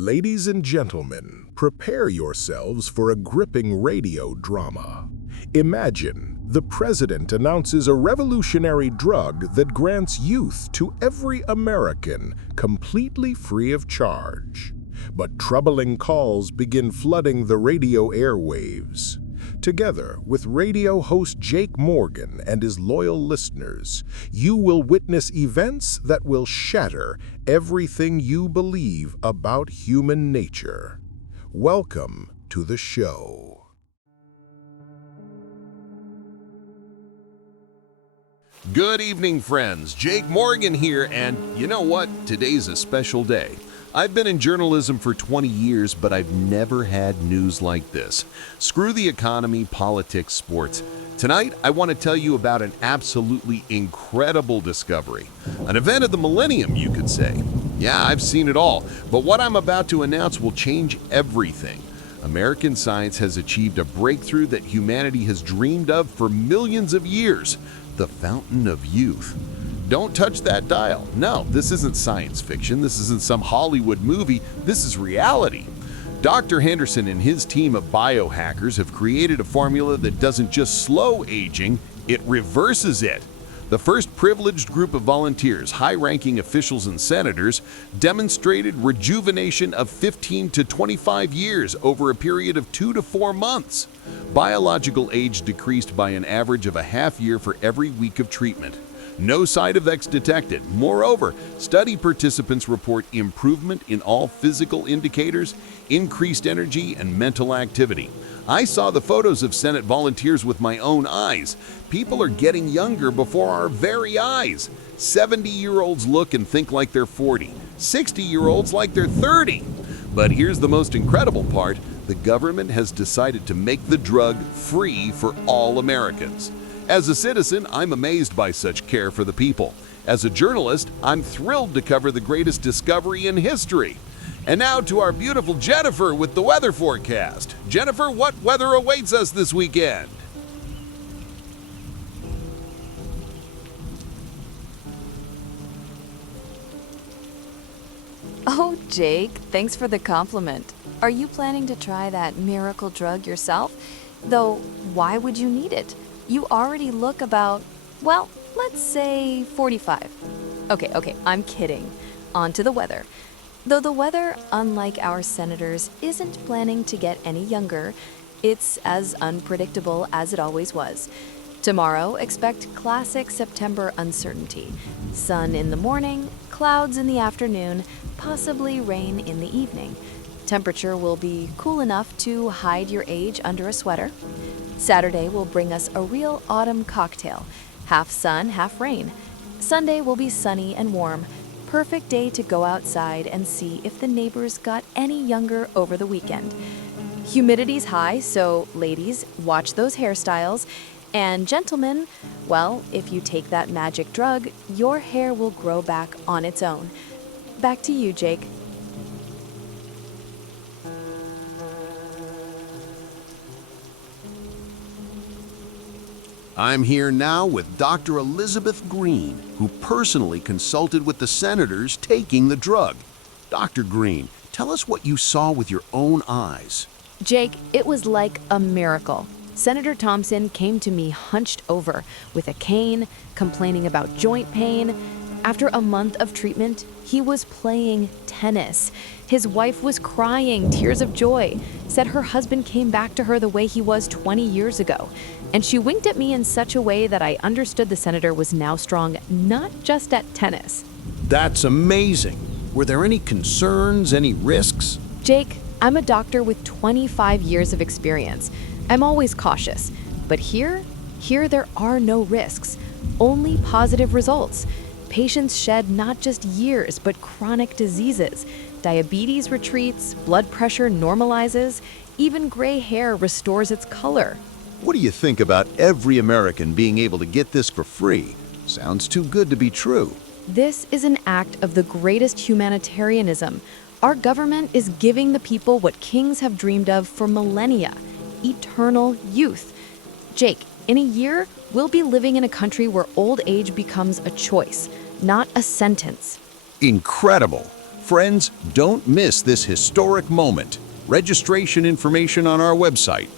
Ladies and gentlemen, prepare yourselves for a gripping radio drama. Imagine the president announces a revolutionary drug that grants youth to every American completely free of charge. But troubling calls begin flooding the radio airwaves. Together with radio host Jake Morgan and his loyal listeners, you will witness events that will shatter everything you believe about human nature. Welcome to the show. Good evening, friends. Jake Morgan here, and you know what? Today's a special day. I've been in journalism for 20 years, but I've never had news like this. Screw the economy, politics, sports. Tonight, I want to tell you about an absolutely incredible discovery. An event of the millennium, you could say. Yeah, I've seen it all, but what I'm about to announce will change everything. American science has achieved a breakthrough that humanity has dreamed of for millions of years. The fountain of youth. Don't touch that dial. No, this isn't science fiction. This isn't some Hollywood movie. This is reality. Dr. Henderson and his team of biohackers have created a formula that doesn't just slow aging, it reverses it. The first privileged group of volunteers, high-ranking officials and senators, demonstrated rejuvenation of 15 to 25 years over a period of 2 to 4 months. Biological age decreased by an average of a half year for every week of treatment. No side effects detected. Moreover, study participants report improvement in all physical indicators, increased energy, and mental activity. I saw the photos of Senate volunteers with my own eyes. People are getting younger before our very eyes. 70-year-olds look and think like they're 40. 60-year-olds like they're 30. But here's the most incredible part. The government has decided to make the drug free for all Americans. As a citizen, I'm amazed by such care for the people. As a journalist, I'm thrilled to cover the greatest discovery in history. And now to our beautiful Jennifer with the weather forecast. Jennifer, what weather awaits us this weekend? Oh, Jake, thanks for the compliment. Are you planning to try that miracle drug yourself? Though, why would you need it? You already look about, well, let's say 45. Okay, I'm kidding. On to the weather. Though the weather, unlike our senators, isn't planning to get any younger, it's as unpredictable as it always was. Tomorrow, expect classic September uncertainty. Sun in the morning, clouds in the afternoon, possibly rain in the evening. Temperature will be cool enough to hide your age under a sweater. Saturday will bring us a real autumn cocktail, half sun, half rain. Sunday will be sunny and warm, perfect day to go outside and see if the neighbors got any younger over the weekend. Humidity's high, so ladies, watch those hairstyles. And gentlemen, well, if you take that magic drug, your hair will grow back on its own. Back to you, Jake. I'm here now with Dr. Elizabeth Green, who personally consulted with the senators taking the drug. Dr. Green, tell us what you saw with your own eyes. Jake, it was like a miracle. Senator Thompson came to me hunched over with a cane, complaining about joint pain. After a month of treatment, he was playing tennis. His wife was crying tears of joy, said her husband came back to her the way he was 20 years ago. And she winked at me in such a way that I understood the senator was now strong, not just at tennis. That's amazing. Were there any concerns, any risks? Jake, I'm a doctor with 25 years of experience. I'm always cautious. But here there are no risks, only positive results. Patients shed not just years, but chronic diseases. Diabetes retreats, blood pressure normalizes, even gray hair restores its color. What do you think about every American being able to get this for free? Sounds too good to be true. This is an act of the greatest humanitarianism. Our government is giving the people what kings have dreamed of for millennia: eternal youth. Jake, in a year, we'll be living in a country where old age becomes a choice, not a sentence. Incredible. Friends, don't miss this historic moment. Registration information on our website.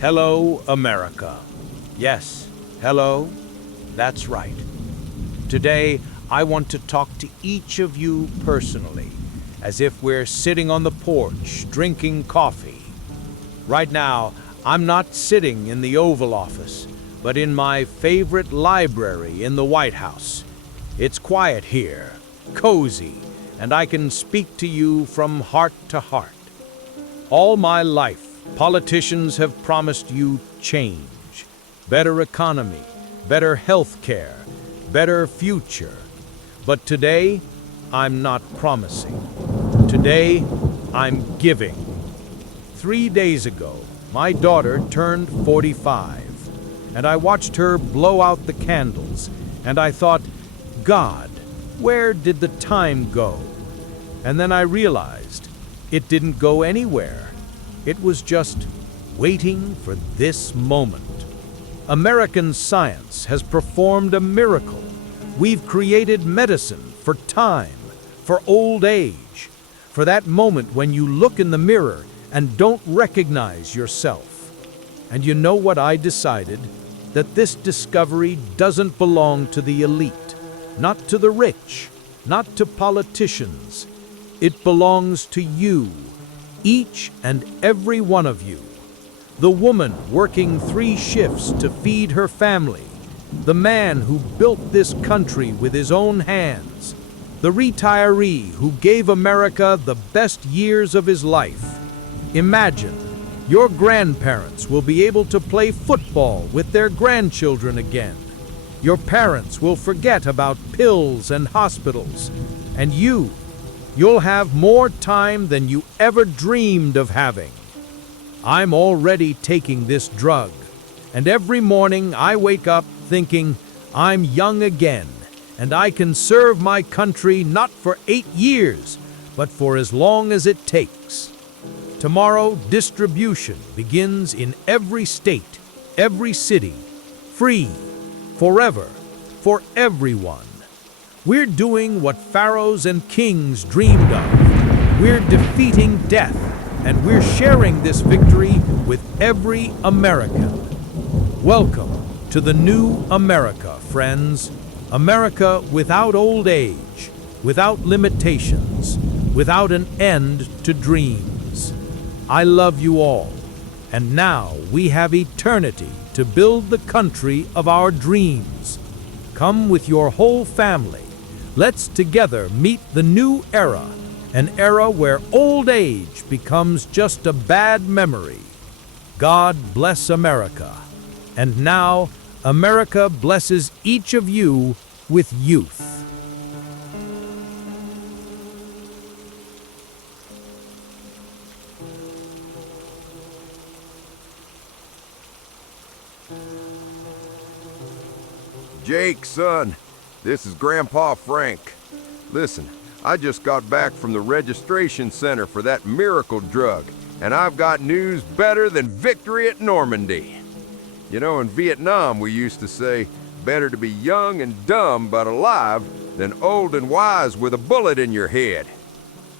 Hello, America. Yes, hello, that's right. Today, I want to talk to each of you personally, as if we're sitting on the porch drinking coffee. Right now, I'm not sitting in the Oval Office, but in my favorite library in the White House. It's quiet here, cozy, and I can speak to you from heart to heart. All my life, politicians have promised you change, better economy, better health care, better future. But today, I'm not promising. Today, I'm giving. 3 days ago, my daughter turned 45, and I watched her blow out the candles, and I thought, God, where did the time go? And then I realized it didn't go anywhere. It was just waiting for this moment. American science has performed a miracle. We've created medicine for time, for old age, for that moment when you look in the mirror and don't recognize yourself. And you know what I decided? That this discovery doesn't belong to the elite, not to the rich, not to politicians. It belongs to you. Each and every one of you. The woman working 3 shifts to feed her family. The man who built this country with his own hands. The retiree who gave America the best years of his life. Imagine, your grandparents will be able to play football with their grandchildren again. Your parents will forget about pills and hospitals. And you'll have more time than you ever dreamed of having. I'm already taking this drug, and every morning I wake up thinking I'm young again, and I can serve my country not for 8 years, but for as long as it takes. Tomorrow, distribution begins in every state, every city, free, forever, for everyone. We're doing what pharaohs and kings dreamed of. We're defeating death, and we're sharing this victory with every American. Welcome to the new America, friends. America without old age, without limitations, without an end to dreams. I love you all, and now we have eternity to build the country of our dreams. Come with your whole family. Let's together meet the new era, an era where old age becomes just a bad memory. God bless America. And now, America blesses each of you with youth. Jake, son, this is Grandpa Frank. Listen, I just got back from the registration center for that miracle drug, and I've got news better than victory at Normandy. You know, in Vietnam we used to say, better to be young and dumb but alive than old and wise with a bullet in your head.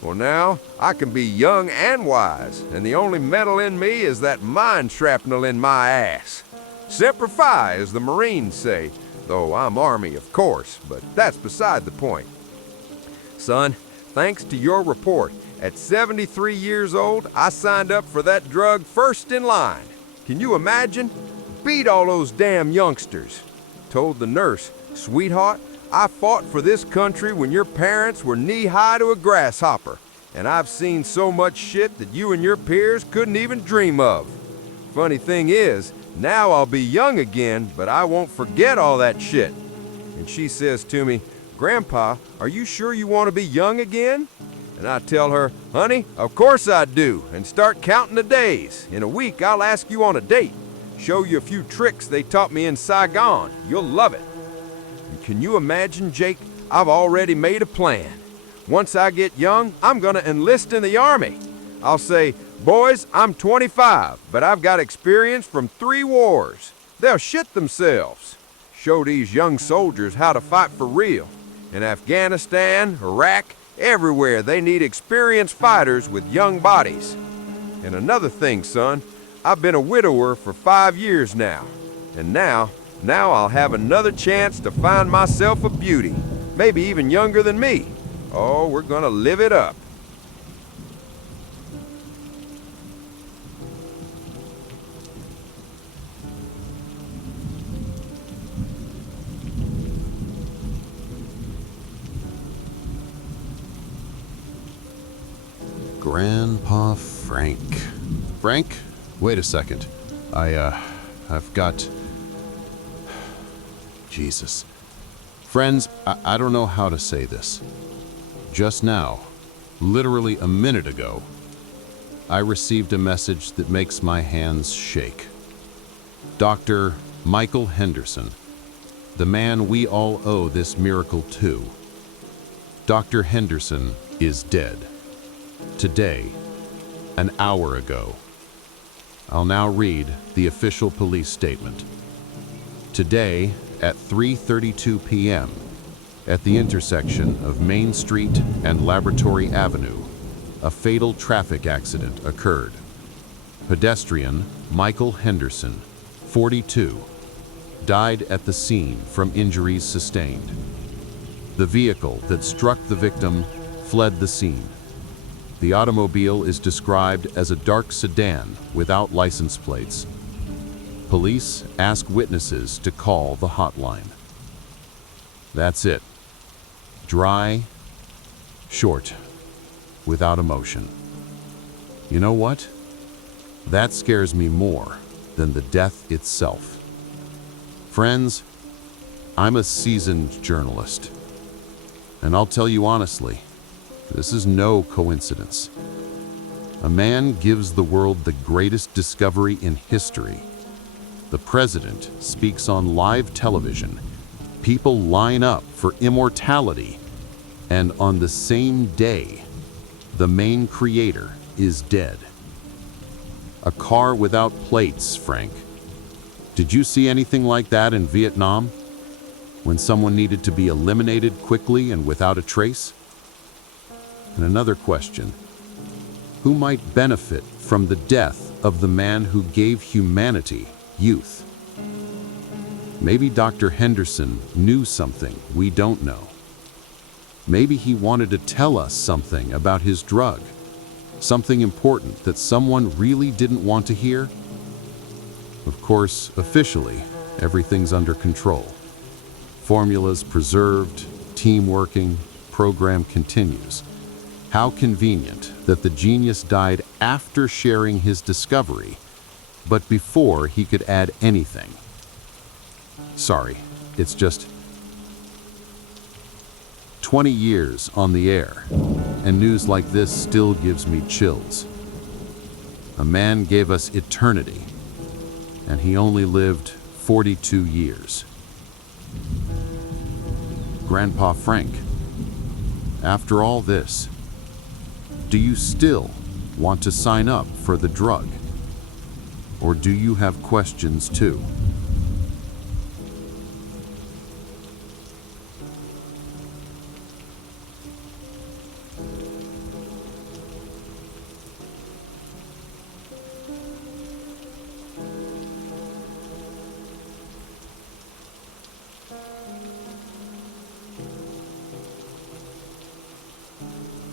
Well, now I can be young and wise, and the only metal in me is that mine shrapnel in my ass. Semper Fi, as the Marines say, though I'm Army, of course, but that's beside the point. Son, thanks to your report, at 73 years old, I signed up for that drug first in line. Can you imagine? Beat all those damn youngsters. Told the nurse, sweetheart, I fought for this country when your parents were knee-high to a grasshopper, and I've seen so much shit that you and your peers couldn't even dream of. Funny thing is, now I'll be young again, but I won't forget all that shit. And she says to me, Grandpa, are you sure you want to be young again? And I tell her, honey, of course I do, and start counting the days. In a week, I'll ask you on a date. Show you a few tricks they taught me in Saigon. You'll love it. And can you imagine, Jake? I've already made a plan. Once I get young, I'm gonna enlist in the Army. I'll say, boys, I'm 25, but I've got experience from 3 wars. They'll shit themselves. Show these young soldiers how to fight for real. In Afghanistan, Iraq, everywhere they need experienced fighters with young bodies. And another thing, son, I've been a widower for 5 years now. And now I'll have another chance to find myself a beauty, maybe even younger than me. Oh, we're gonna live it up. Grandpa Frank. Frank? Wait a second. I've got... Jesus. Friends, I don't know how to say this. Just now, literally a minute ago, I received a message that makes my hands shake. Dr. Michael Henderson, the man we all owe this miracle to. Dr. Henderson is dead. Today, an hour ago. I'll now read the official police statement. Today, at 3:32 p.m., at the intersection of Main Street and Laboratory Avenue, a fatal traffic accident occurred. Pedestrian Michael Henderson, 42, died at the scene from injuries sustained. The vehicle that struck the victim fled the scene. The automobile is described as a dark sedan without license plates. Police ask witnesses to call the hotline. That's it. Dry, short, without emotion. You know what? That scares me more than the death itself. Friends, I'm a seasoned journalist. And I'll tell you honestly, this is no coincidence. A man gives the world the greatest discovery in history. The president speaks on live television. People line up for immortality. And on the same day, the main creator is dead. A car without plates, Frank. Did you see anything like that in Vietnam? When someone needed to be eliminated quickly and without a trace? And another question. Who might benefit from the death of the man who gave humanity youth? Maybe Dr. Henderson knew something we don't know. Maybe he wanted to tell us something about his drug, something important that someone really didn't want to hear. Of course, officially, everything's under control. Formulas preserved, team working, program continues. How convenient that the genius died after sharing his discovery, but before he could add anything. Sorry, it's just 20 years on the air, and news like this still gives me chills. A man gave us eternity, and he only lived 42 years. Grandpa Frank, after all this, do you still want to sign up for the drug? Or do you have questions too?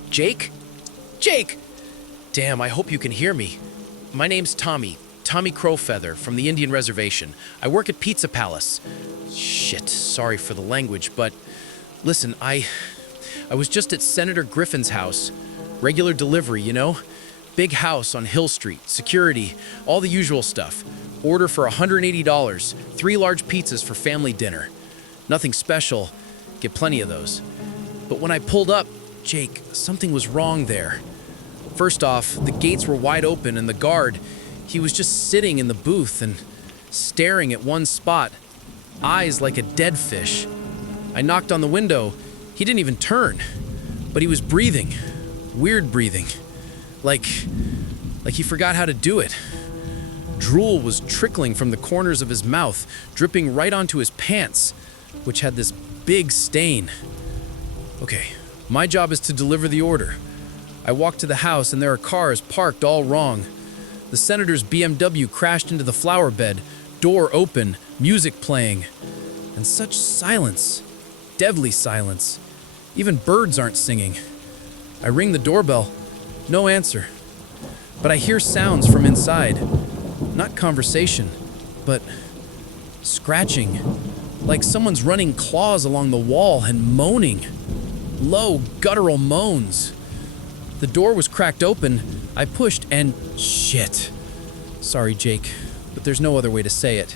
Jake? Jake! Damn, I hope you can hear me. My name's Tommy Crowfeather from the Indian Reservation. I work at Pizza Palace. Shit, sorry for the language, but listen, I was just at Senator Griffin's house. Regular delivery, you know? Big house on Hill Street, security, all the usual stuff. Order for $180, 3 large pizzas for family dinner. Nothing special, get plenty of those. But when I pulled up, Jake, something was wrong there. First off, the gates were wide open and the guard, he was just sitting in the booth and staring at one spot, eyes like a dead fish. I knocked on the window. He didn't even turn, but he was breathing, weird breathing, like he forgot how to do it. Drool was trickling from the corners of his mouth, dripping right onto his pants, which had this big stain. Okay, my job is to deliver the order. I walk to the house and there are cars parked all wrong. The senator's BMW crashed into the flower bed, door open, music playing. And such silence, deadly silence. Even birds aren't singing. I ring the doorbell, no answer. But I hear sounds from inside. Not conversation, but scratching, like someone's running claws along the wall and moaning. Low, guttural moans. The door was cracked open. I pushed and shit. Sorry, Jake, but there's no other way to say it.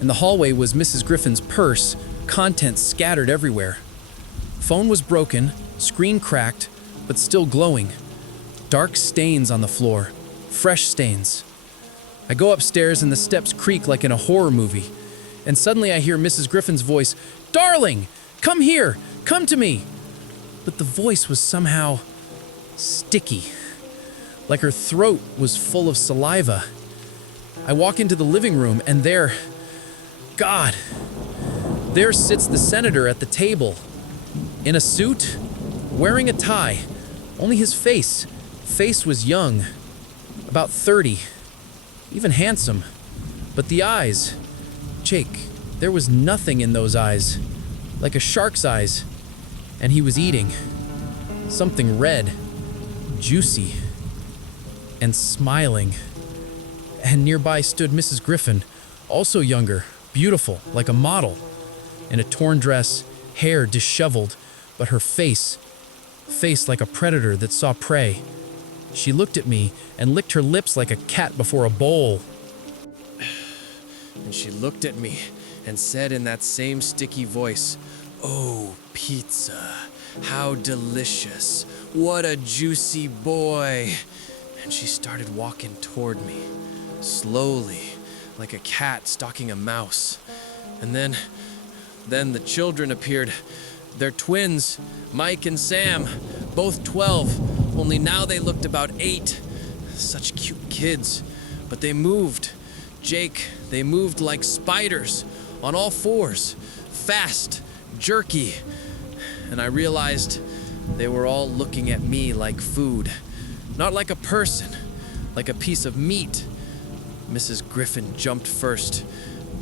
In the hallway was Mrs. Griffin's purse, contents scattered everywhere. Phone was broken, screen cracked, but still glowing. Dark stains on the floor, fresh stains. I go upstairs and the steps creak like in a horror movie. And suddenly I hear Mrs. Griffin's voice, "Darling, come here, come to me." But the voice was somehow sticky, like her throat was full of saliva. I walk into the living room and there sits the senator at the table, in a suit, wearing a tie. Only his face was young, about 30, even handsome. But the eyes, Jake, there was nothing in those eyes, like a shark's eyes. And he was eating something red, juicy, and smiling. And nearby stood Mrs. Griffin, also younger, beautiful, like a model, in a torn dress, hair disheveled, but her face like a predator that saw prey. She looked at me and licked her lips like a cat before a bowl. And she looked at me and said in that same sticky voice, "Oh, pizza, how delicious. What a juicy boy." And she started walking toward me, slowly, like a cat stalking a mouse. And then the children appeared. They're twins, Mike and Sam, both 12, only now they looked about 8. Such cute kids. But they moved. Jake, they moved like spiders, on all fours, fast, jerky. And I realized they were all looking at me like food. Not like a person, like a piece of meat. Mrs. Griffin jumped first.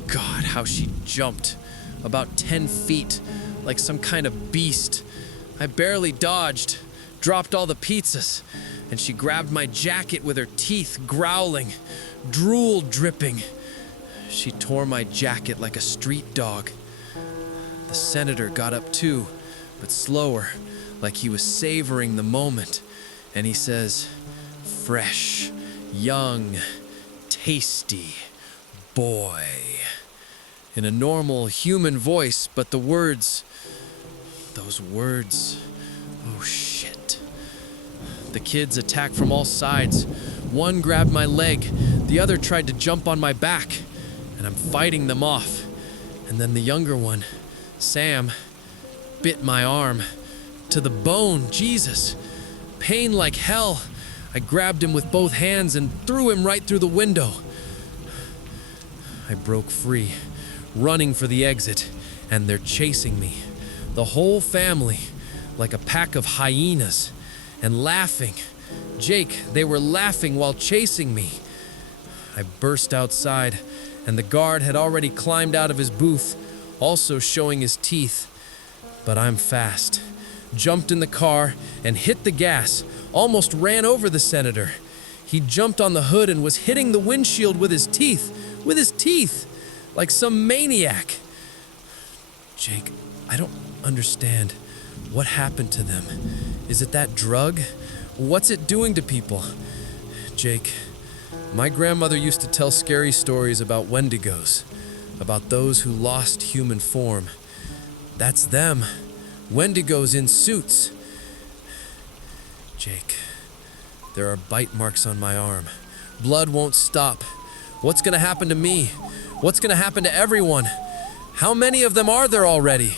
God, how she jumped. About 10 feet, like some kind of beast. I barely dodged, dropped all the pizzas, and she grabbed my jacket with her teeth, growling, drool dripping. She tore my jacket like a street dog. The senator got up too, but slower, like he was savoring the moment. And he says, "Fresh, young, tasty boy." In a normal human voice, but the words, those words, oh shit. The kids attacked from all sides. One grabbed my leg, the other tried to jump on my back, and I'm fighting them off. And then the younger one, Sam, bit my arm to the bone. Jesus, pain like hell. I grabbed him with both hands and threw him right through the window. I broke free, running for the exit, and they're chasing me. The whole family, like a pack of hyenas, and laughing. Jake, they were laughing while chasing me. I burst outside, and the guard had already climbed out of his booth, also showing his teeth. But I'm fast. Jumped in the car and hit the gas, almost ran over the senator. He jumped on the hood and was hitting the windshield with his teeth, like some maniac. Jake, I don't understand. What happened to them? Is it that drug? What's it doing to people? Jake, my grandmother used to tell scary stories about Wendigos, about those who lost human form. That's them. Wendigos in suits. Jake, there are bite marks on my arm. Blood won't stop. What's gonna happen to me? What's gonna happen to everyone? How many of them are there already?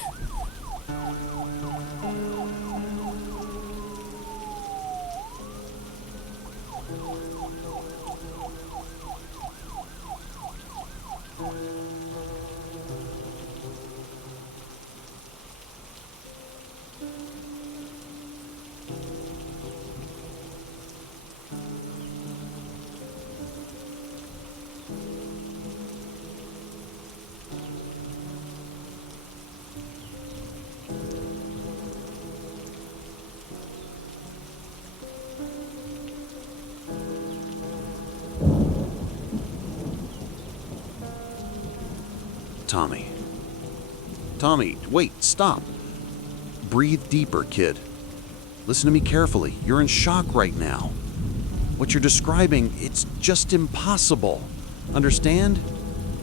Tommy. Tommy, wait, stop. Breathe deeper, kid. Listen to me carefully. You're in shock right now. What you're describing, it's just impossible. Understand?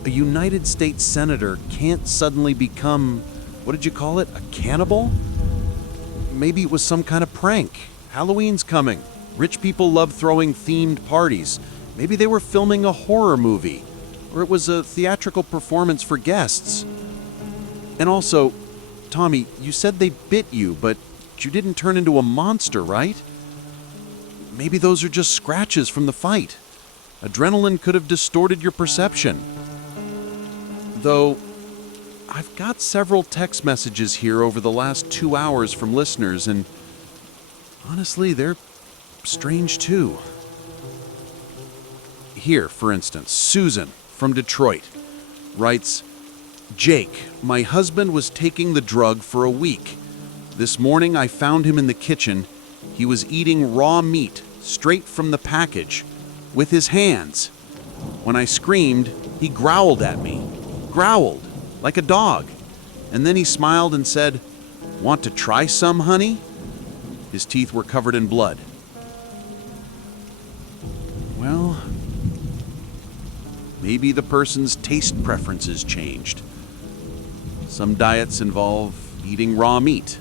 A United States Senator can't suddenly become, what did you call it, a cannibal? Maybe it was some kind of prank. Halloween's coming. Rich people love throwing themed parties. Maybe they were filming a horror movie. Or it was a theatrical performance for guests. And also, Tommy, you said they bit you, but you didn't turn into a monster, right? Maybe those are just scratches from the fight. Adrenaline could have distorted your perception. Though, I've got several text messages here over the last 2 hours from listeners, and honestly, they're strange too. Here, for instance, Susan from Detroit writes, Jake, my husband was taking the drug for a week. This morning I found him in the kitchen. He was eating raw meat straight from the package with his hands. When I screamed, he growled at me. Growled, like a dog. And then he smiled and said, "Want to try some, honey?" His teeth were covered in blood. Well, maybe the person's taste preferences changed. Some diets involve eating raw meat.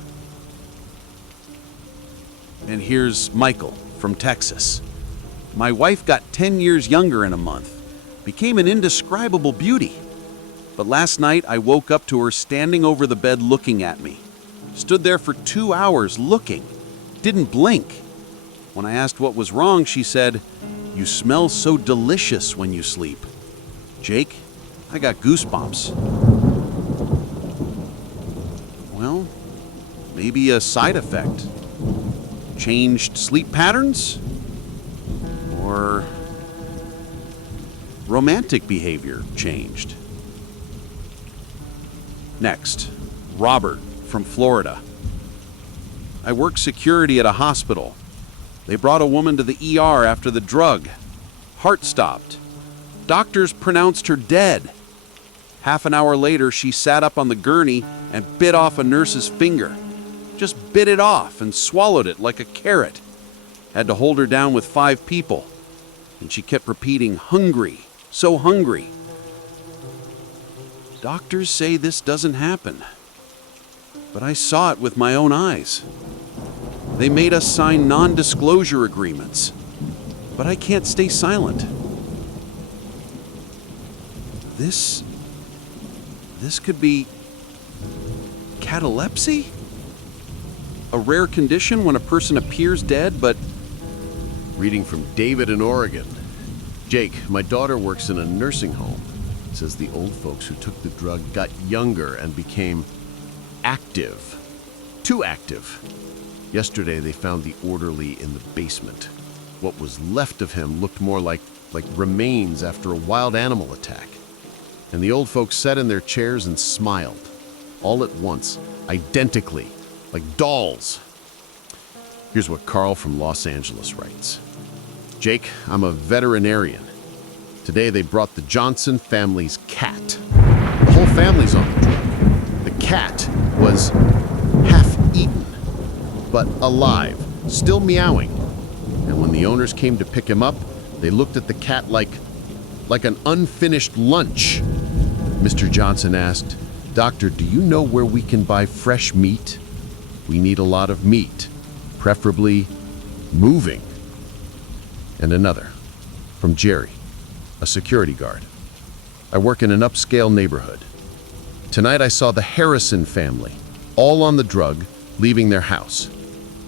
And here's Michael from Texas. My wife got 10 years younger in a month, became an indescribable beauty. But last night I woke up to her standing over the bed looking at me. Stood there for 2 hours looking, didn't blink. When I asked what was wrong, she said, "You smell so delicious when you sleep." Jake, I got goosebumps. Well, maybe a side effect. Changed sleep patterns? Or romantic behavior changed. Next, Robert from Florida. I work security at a hospital. They brought a woman to the ER after the drug. Heart stopped. Doctors pronounced her dead. Half an hour later, she sat up on the gurney and bit off a nurse's finger. Just bit it off and swallowed it like a carrot. Had to hold her down with 5 people. And she kept repeating, "Hungry, so hungry." Doctors say this doesn't happen. But I saw it with my own eyes. They made us sign non-disclosure agreements. But I can't stay silent. This could be catalepsy? A rare condition when a person appears dead, but... Reading from David in Oregon. Jake, my daughter works in a nursing home. It says the old folks who took the drug got younger and became active. Too active. Yesterday they found the orderly in the basement. What was left of him looked more like remains after a wild animal attack. And the old folks sat in their chairs and smiled. All at once, identically, like dolls. Here's what Carl from Los Angeles writes. Jake, I'm a veterinarian. Today they brought the Johnson family's cat. The whole family's on the drug. The cat was half eaten, but alive, still meowing. And when the owners came to pick him up, they looked at the cat like an unfinished lunch. Mr. Johnson asked, "Doctor, do you know where we can buy fresh meat? We need a lot of meat, preferably moving." And another, from Jerry, a security guard. I work in an upscale neighborhood. Tonight I saw the Harrison family, all on the drug, leaving their house.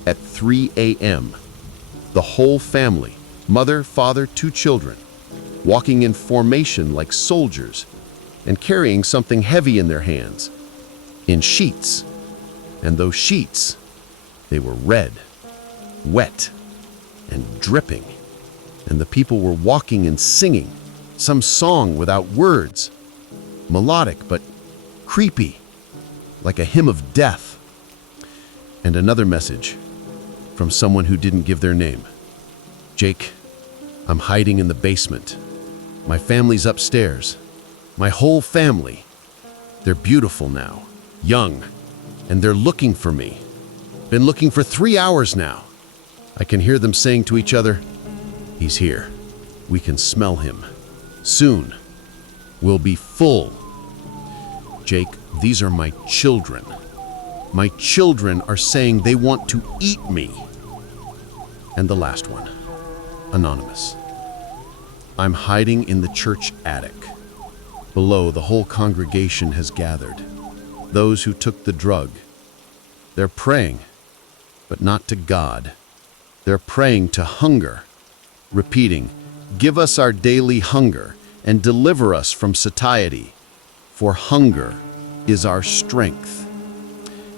At 3 a.m., the whole family, mother, father, 2 children, walking in formation like soldiers and carrying something heavy in their hands, in sheets. And those sheets, they were red, wet, and dripping. And the people were walking and singing some song without words, melodic but creepy, like a hymn of death. And another message from someone who didn't give their name. Jake, I'm hiding in the basement. My family's upstairs. My whole family. They're beautiful now, young, and they're looking for me. Been looking for 3 hours now. I can hear them saying to each other, "He's here. We can smell him. Soon, we'll be full." Jake, these are my children. My children are saying they want to eat me. And the last one, anonymous. I'm hiding in the church attic. Below, the whole congregation has gathered. Those who took the drug. They're praying, but not to God. They're praying to hunger, repeating, "Give us our daily hunger and deliver us from satiety, for hunger is our strength."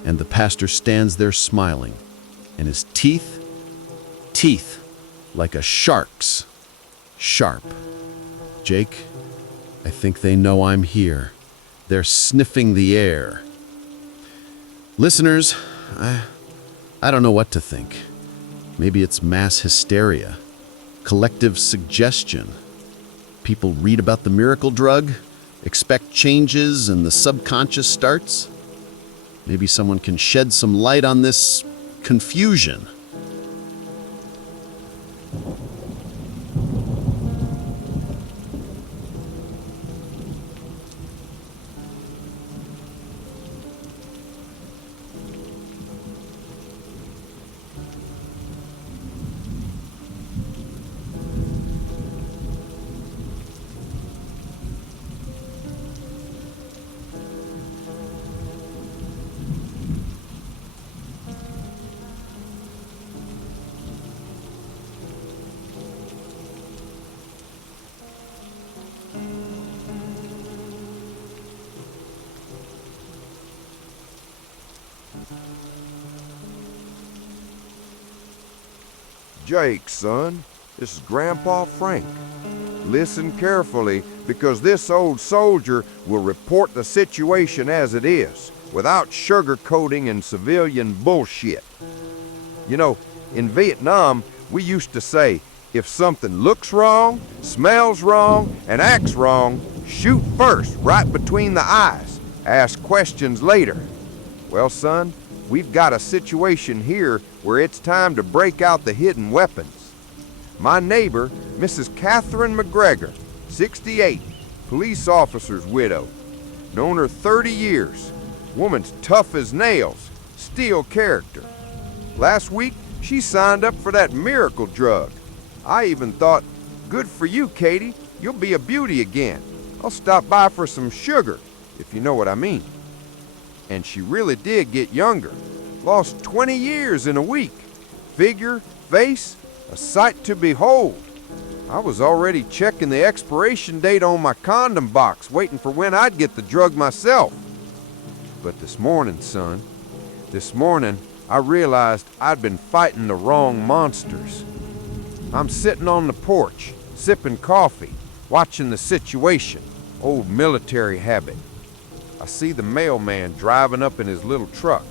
And the pastor stands there smiling, and his teeth like a shark's, sharp. Jake, I think they know I'm here. They're sniffing the air. Listeners, I don't know what to think. Maybe it's mass hysteria, collective suggestion. People read about the miracle drug, expect changes, and the subconscious starts. Maybe someone can shed some light on this confusion. Jake, son, this is Grandpa Frank. Listen carefully, because this old soldier will report the situation as it is, without sugarcoating and civilian bullshit. You know, in Vietnam, we used to say, if something looks wrong, smells wrong, and acts wrong, shoot first, right between the eyes. Ask questions later. Well, son, we've got a situation here where it's time to break out the hidden weapons. My neighbor, Mrs. Catherine McGregor, 68, police officer's widow. Known her 30 years. Woman's tough as nails, steel character. Last week, she signed up for that miracle drug. I even thought, good for you, Katie, you'll be a beauty again. I'll stop by for some sugar, if you know what I mean. And she really did get younger. Lost 20 years in a week. Figure, face, a sight to behold. I was already checking the expiration date on my condom box, waiting for when I'd get the drug myself. But this morning, son, this morning, I realized I'd been fighting the wrong monsters. I'm sitting on the porch, sipping coffee, watching the situation, old military habit. I see the mailman driving up in his little truck.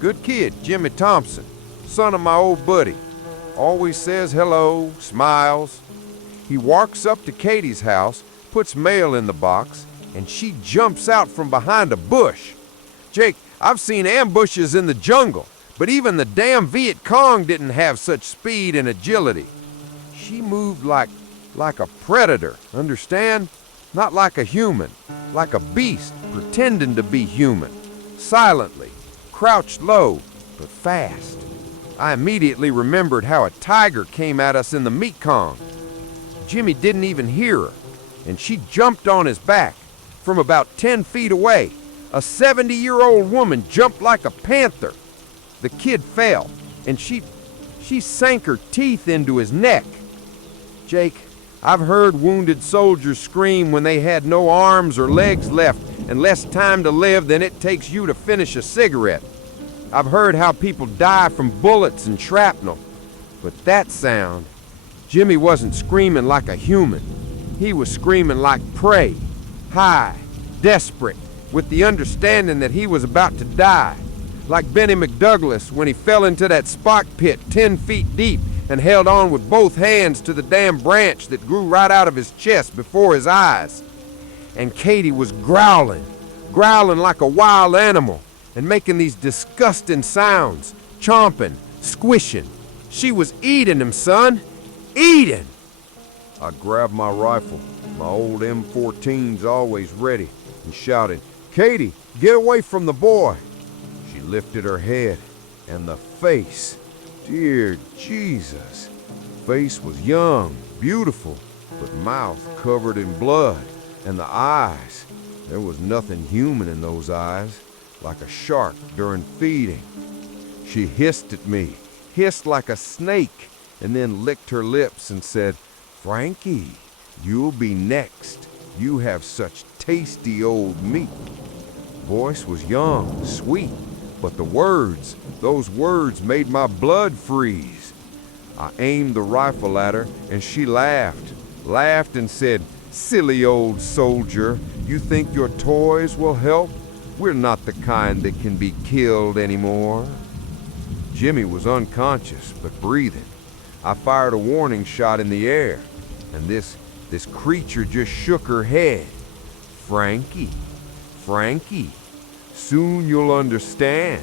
Good kid, Jimmy Thompson, son of my old buddy. Always says hello, smiles. He walks up to Katie's house, puts mail in the box, and she jumps out from behind a bush. Jake, I've seen ambushes in the jungle, but even the damn Viet Cong didn't have such speed and agility. She moved like a predator, understand? Not like a human, like a beast pretending to be human. Silently, crouched low, but fast. I immediately remembered how a tiger came at us in the Mekong. Jimmy didn't even hear her. and she jumped on his back from about 10 feet away. A 70-year-old woman jumped like a panther. The kid fell, and she sank her teeth into his neck. Jake, I've heard wounded soldiers scream when they had no arms or legs left and less time to live than it takes you to finish a cigarette. I've heard how people die from bullets and shrapnel. But that sound, Jimmy wasn't screaming like a human. He was screaming like prey, high, desperate, with the understanding that he was about to die. Like Benny McDouglas when he fell into that spark pit 10 feet deep and held on with both hands to the damn branch that grew right out of his chest before his eyes. And Katie was growling like a wild animal, and making these disgusting sounds, chomping, squishing. She was eating him, son. Eating! I grabbed my rifle, my old M14's always ready, and shouted, "Katie, get away from the boy!" She lifted her head, and the face, dear Jesus. Face was young, beautiful, but mouth covered in blood, and the eyes. There was nothing human in those eyes, like a shark during feeding. She hissed at me, hissed like a snake, and then licked her lips and said, "Frankie, you'll be next. You have such tasty old meat." Voice was young, sweet, but the words, those words made my blood freeze. I aimed the rifle at her, and she laughed and said, "Silly old soldier, you think your toys will help? We're not the kind that can be killed anymore." Jimmy was unconscious, but breathing. I fired a warning shot in the air, and this creature just shook her head. "Frankie, Frankie, soon you'll understand.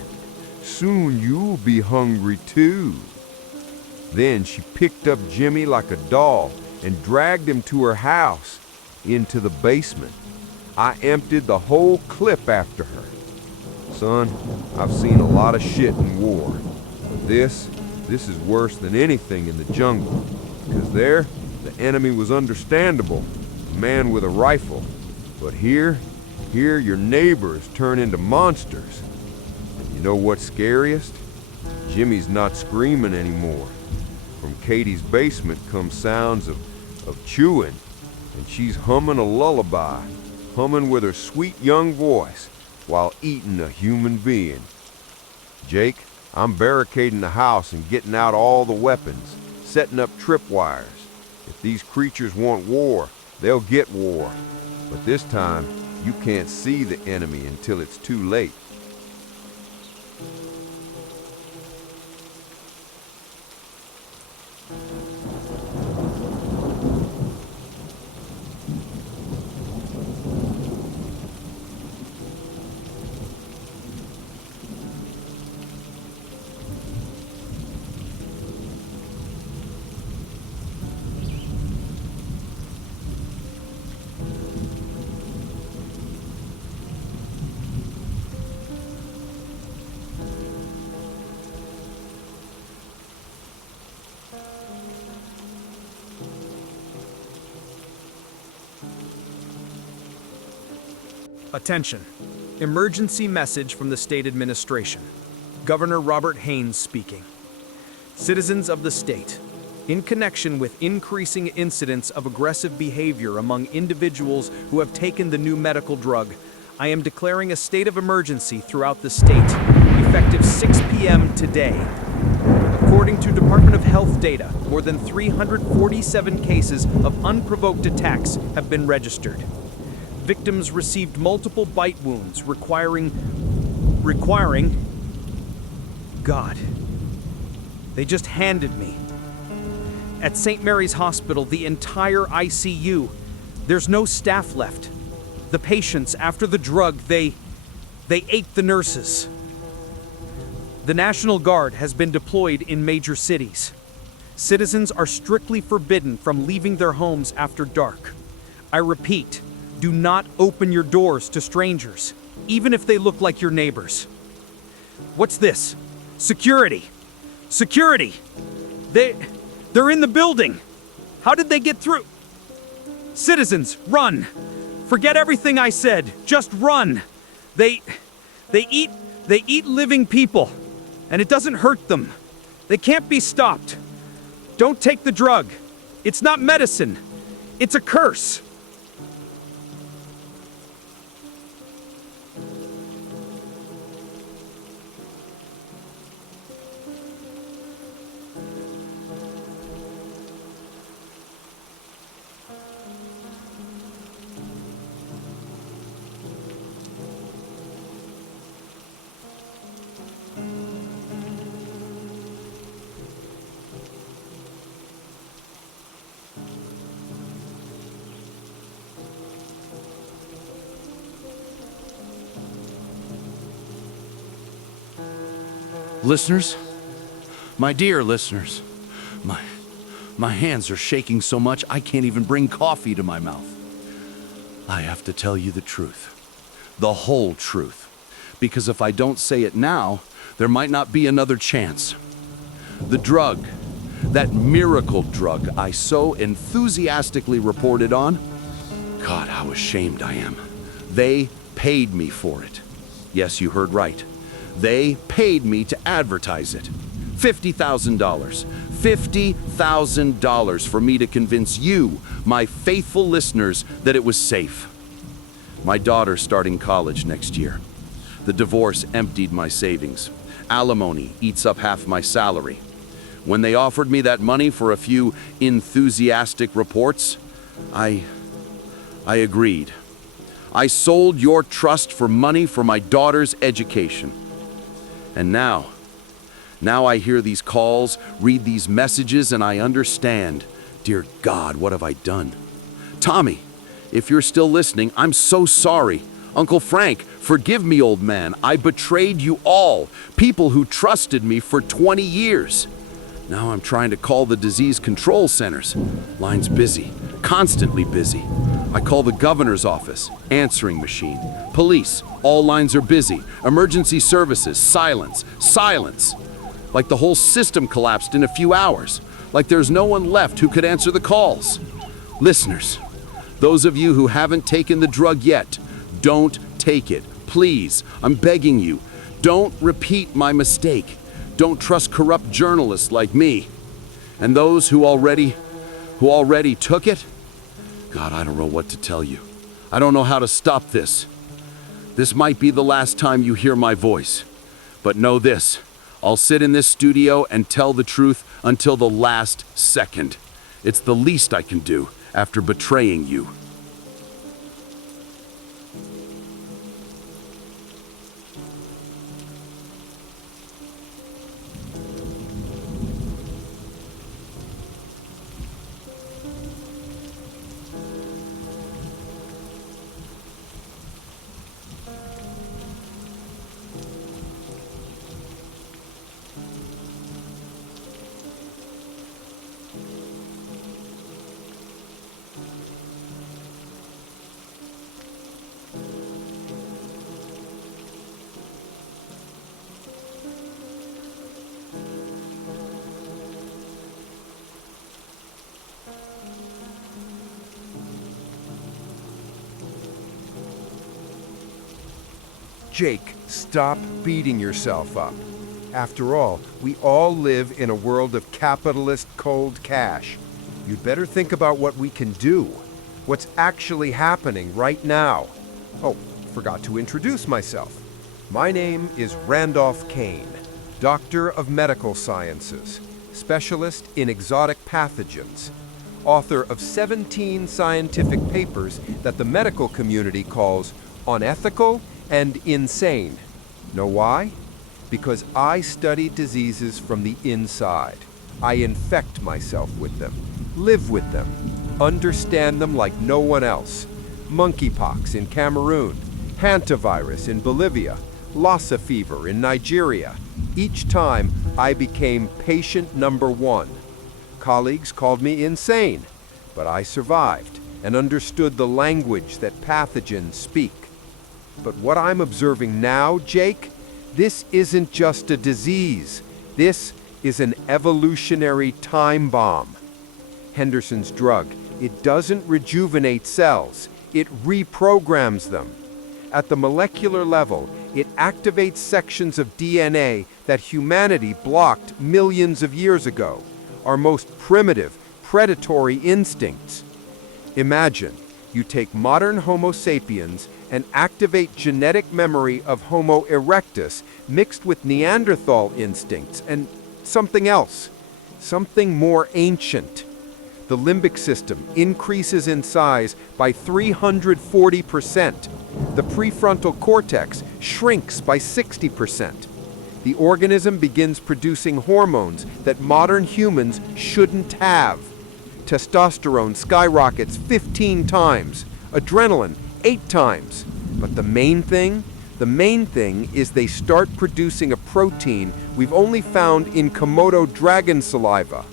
Soon you'll be hungry too." Then she picked up Jimmy like a doll and dragged him to her house, into the basement. I emptied the whole clip after her. Son, I've seen a lot of shit in war, but this is worse than anything in the jungle. Because there, the enemy was understandable, a man with a rifle. But here your neighbors turn into monsters. And you know what's scariest? Jimmy's not screaming anymore. From Katie's basement come sounds of chewing, and she's humming a lullaby, humming with her sweet young voice while eating a human being. Jake, I'm barricading the house and getting out all the weapons, setting up tripwires. If these creatures want war, they'll get war. But this time, you can't see the enemy until it's too late. Attention. Emergency message from the state administration. Governor Robert Haynes speaking. Citizens of the state, in connection with increasing incidents of aggressive behavior among individuals who have taken the new medical drug, I am declaring a state of emergency throughout the state, effective 6 p.m. today. According to Department of Health data, more than 347 cases of unprovoked attacks have been registered. Victims received multiple bite wounds requiring... God. They just handed me. At St. Mary's Hospital, the entire ICU, there's no staff left. The patients, after the drug, they ate the nurses. The National Guard has been deployed in major cities. Citizens are strictly forbidden from leaving their homes after dark. I repeat, do not open your doors to strangers, even if they look like your neighbors. What's this? Security! Security! They're in the building! How did they get through? Citizens, run! Forget everything I said. Just run. They eat living people, and it doesn't hurt them. They can't be stopped. Don't take the drug. It's not medicine. It's a curse. Listeners, my dear listeners, my hands are shaking so much I can't even bring coffee to my mouth. I have to tell you the truth, the whole truth, because if I don't say it now, there might not be another chance. The drug, that miracle drug I so enthusiastically reported on, God, how ashamed I am. They paid me for it. Yes, you heard right. They paid me to advertise it. $50,000. $50,000 for me to convince you, my faithful listeners, that it was safe. My daughter's starting college next year. The divorce emptied my savings. Alimony eats up half my salary. When they offered me that money for a few enthusiastic reports, I agreed. I sold your trust for money for my daughter's education. And now I hear these calls, read these messages, and I understand. Dear God, what have I done? Tommy, if you're still listening, I'm so sorry. Uncle Frank, forgive me, old man. I betrayed you all, people who trusted me for 20 years. Now I'm trying to call the disease control centers. Line's busy, constantly busy. I call the governor's office, answering machine. Police, all lines are busy. Emergency services, silence, silence. Like the whole system collapsed in a few hours. Like there's no one left who could answer the calls. Listeners, those of you who haven't taken the drug yet, don't take it. Please, I'm begging you. Don't repeat my mistake. Don't trust corrupt journalists like me. And those who already took it, God, I don't know what to tell you. I don't know how to stop this. This might be the last time you hear my voice. But know this, I'll sit in this studio and tell the truth until the last second. It's the least I can do after betraying you. Jake, stop beating yourself up. After all, we all live in a world of capitalist cold cash. You'd better think about what we can do. What's actually happening right now. Oh, forgot to introduce myself. My name is Randolph Kane, Doctor of Medical Sciences, specialist in exotic pathogens, author of 17 scientific papers that the medical community calls unethical and insane. Know why? Because I study diseases from the inside. I infect myself with them, live with them, understand them like no one else. Monkeypox in Cameroon, hantavirus in Bolivia, Lassa fever in Nigeria. Each time I became patient number one. Colleagues called me insane, but I survived and understood the language that pathogens speak. But what I'm observing now, Jake, this isn't just a disease. This is an evolutionary time bomb. Henderson's drug It doesn't rejuvenate cells, it reprograms them. At the molecular level, it activates sections of DNA that humanity blocked millions of years ago, our most primitive, predatory instincts. Imagine, you take modern Homo sapiens and activate genetic memory of Homo erectus mixed with Neanderthal instincts and something else, something more ancient. The limbic system increases in size by 340%. The prefrontal cortex shrinks by 60%. The organism begins producing hormones that modern humans shouldn't have. Testosterone skyrockets 15 times, adrenaline 8 times. But the main thing is they start producing a protein we've only found in Komodo dragon saliva,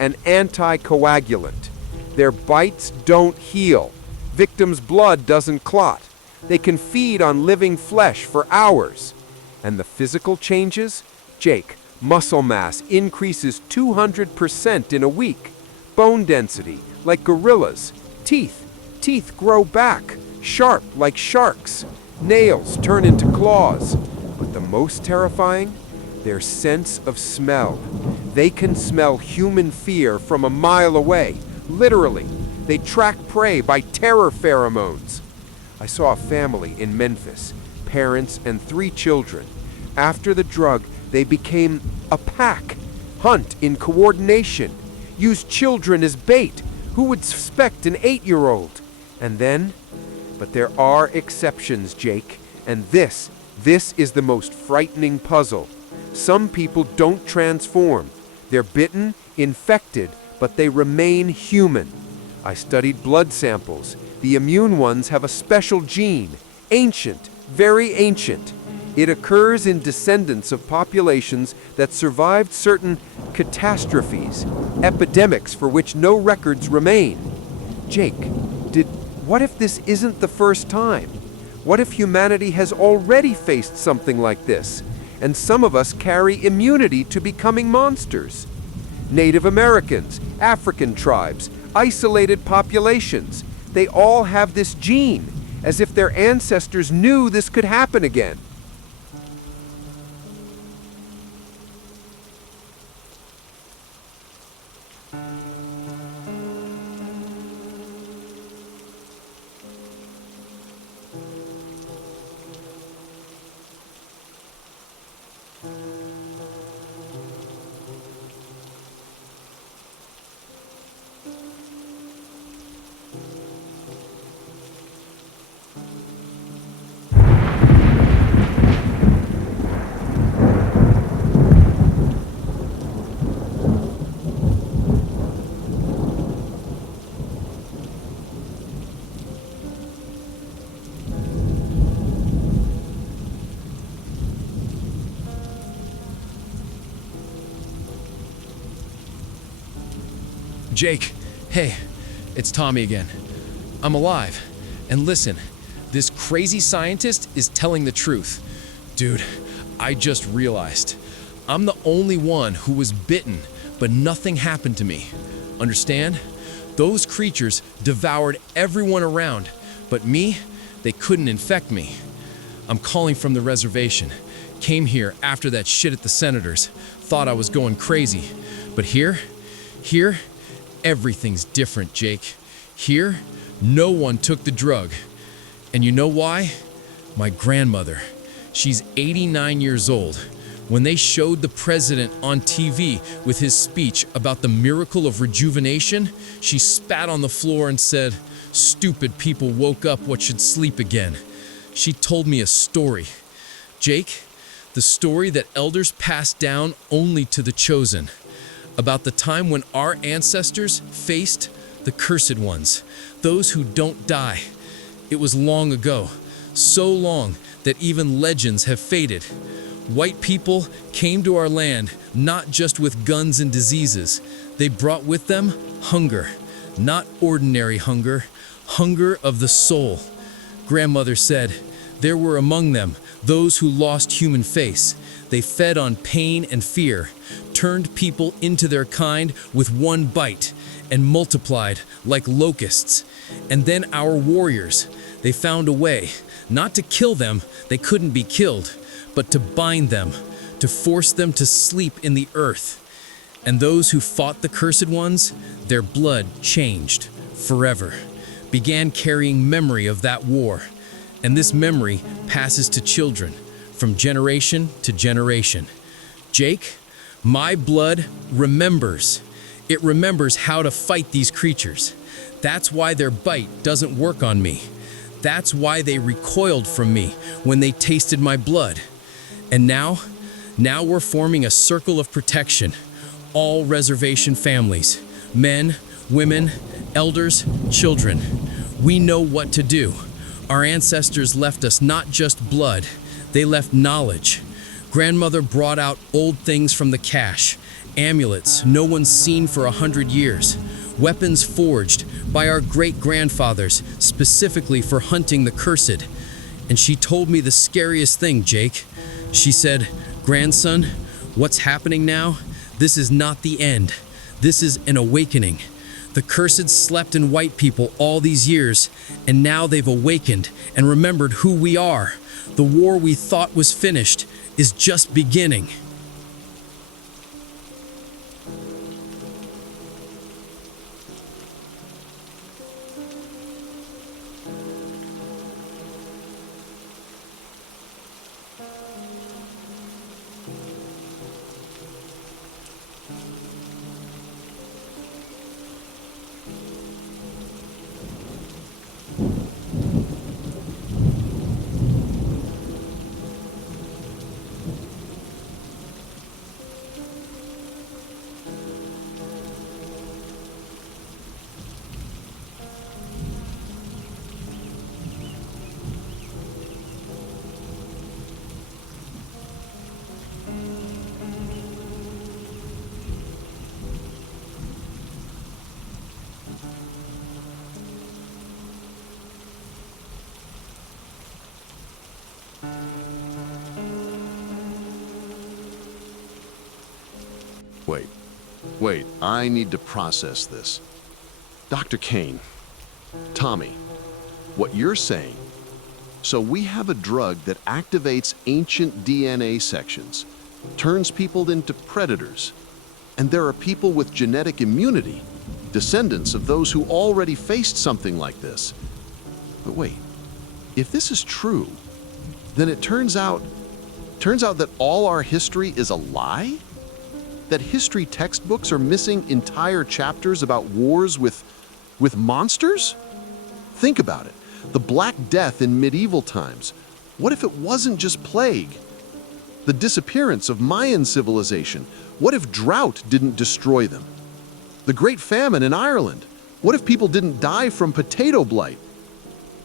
an anticoagulant. Their bites don't heal. Victims' blood doesn't clot. They can feed on living flesh for hours. And the physical changes? Jake, muscle mass increases 200% in a week. Bone density, like gorillas. Teeth grow back, sharp like sharks. Nails turn into claws. But the most terrifying? Their sense of smell. They can smell human fear from a mile away. Literally, they track prey by terror pheromones. I saw a family in Memphis, parents and 3 children. After the drug, they became a pack. Hunt in coordination. Use children as bait. Who would suspect an 8-year-old? And then? But there are exceptions, Jake. And this is the most frightening puzzle. Some people don't transform. They're bitten, infected, but they remain human. I studied blood samples. The immune ones have a special gene, ancient, very ancient. It occurs in descendants of populations that survived certain catastrophes, epidemics for which no records remain. Jake, what if this isn't the first time? What if humanity has already faced something like this, and some of us carry immunity to becoming monsters? Native Americans, African tribes, isolated populations, they all have this gene, as if their ancestors knew this could happen again. Jake, hey, it's Tommy again. I'm alive. And listen, this crazy scientist is telling the truth. Dude, I just realized. I'm the only one who was bitten, but nothing happened to me. Understand? Those creatures devoured everyone around, but me, they couldn't infect me. I'm calling from the reservation. Came here after that shit at the Senators. Thought I was going crazy. But here, everything's different, Jake. Here, no one took the drug. And you know why? My grandmother. She's 89 years old. When they showed the president on TV with his speech about the miracle of rejuvenation, she spat on the floor and said, "Stupid people woke up what should sleep again." She told me a story. Jake, the story that elders passed down only to the chosen. About the time when our ancestors faced the cursed ones, those who don't die. It was long ago, so long that even legends have faded. White people came to our land not just with guns and diseases. They brought with them hunger, not ordinary hunger, hunger of the soul. Grandmother said, there were among them those who lost human face. They fed on pain and fear, turned people into their kind with one bite, and multiplied like locusts. And then our warriors, they found a way, not to kill them, they couldn't be killed, but to bind them, to force them to sleep in the earth. And those who fought the cursed ones, their blood changed forever, began carrying memory of that war. And this memory passes to children, from generation to generation. Jake, my blood remembers. It remembers how to fight these creatures. That's why their bite doesn't work on me. That's why they recoiled from me when they tasted my blood. And now we're forming a circle of protection. All reservation families, men, women, elders, children. We know what to do. Our ancestors left us not just blood, they left knowledge. Grandmother brought out old things from the cache, amulets no one's seen for 100 years, weapons forged by our great-grandfathers specifically for hunting the cursed. And she told me the scariest thing, Jake. She said, "Grandson, what's happening now? This is not the end. This is an awakening. The cursed slept in white people all these years, and now they've awakened and remembered who we are. The war we thought was finished is just beginning." Wait, I need to process this. Dr. Kane, Tommy, what you're saying, so we have a drug that activates ancient DNA sections, turns people into predators, and there are people with genetic immunity, descendants of those who already faced something like this. But wait, if this is true, then it turns out that all our history is a lie? That history textbooks are missing entire chapters about wars with monsters? Think about it. The Black Death in medieval times. What if it wasn't just plague? The disappearance of Mayan civilization. What if drought didn't destroy them? The Great Famine in Ireland. What if people didn't die from potato blight?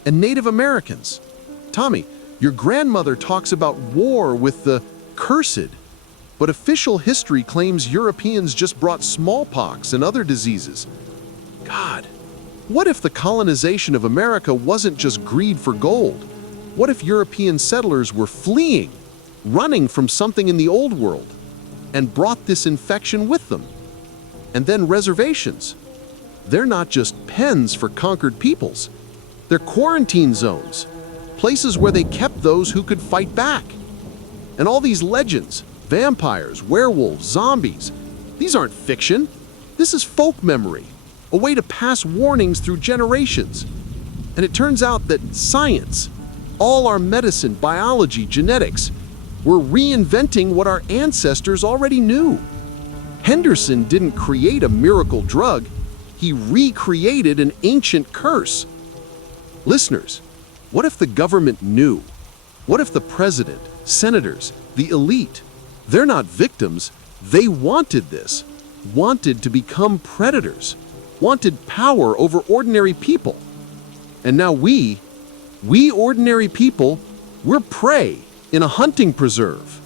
And Native Americans. Tommy, your grandmother talks about war with the cursed. But official history claims Europeans just brought smallpox and other diseases. God, what if the colonization of America wasn't just greed for gold? What if European settlers were fleeing, running from something in the old world, and brought this infection with them? And then reservations. They're not just pens for conquered peoples. They're quarantine zones, places where they kept those who could fight back. And all these legends, vampires, werewolves, zombies. These aren't fiction. This is folk memory, a way to pass warnings through generations. And it turns out that science, all our medicine, biology, genetics, we're reinventing what our ancestors already knew. Henderson didn't create a miracle drug. He recreated an ancient curse. Listeners, what if the government knew? What if the president, senators, the elite, they're not victims, they wanted this, wanted to become predators, wanted power over ordinary people. And now we ordinary people, we're prey in a hunting preserve.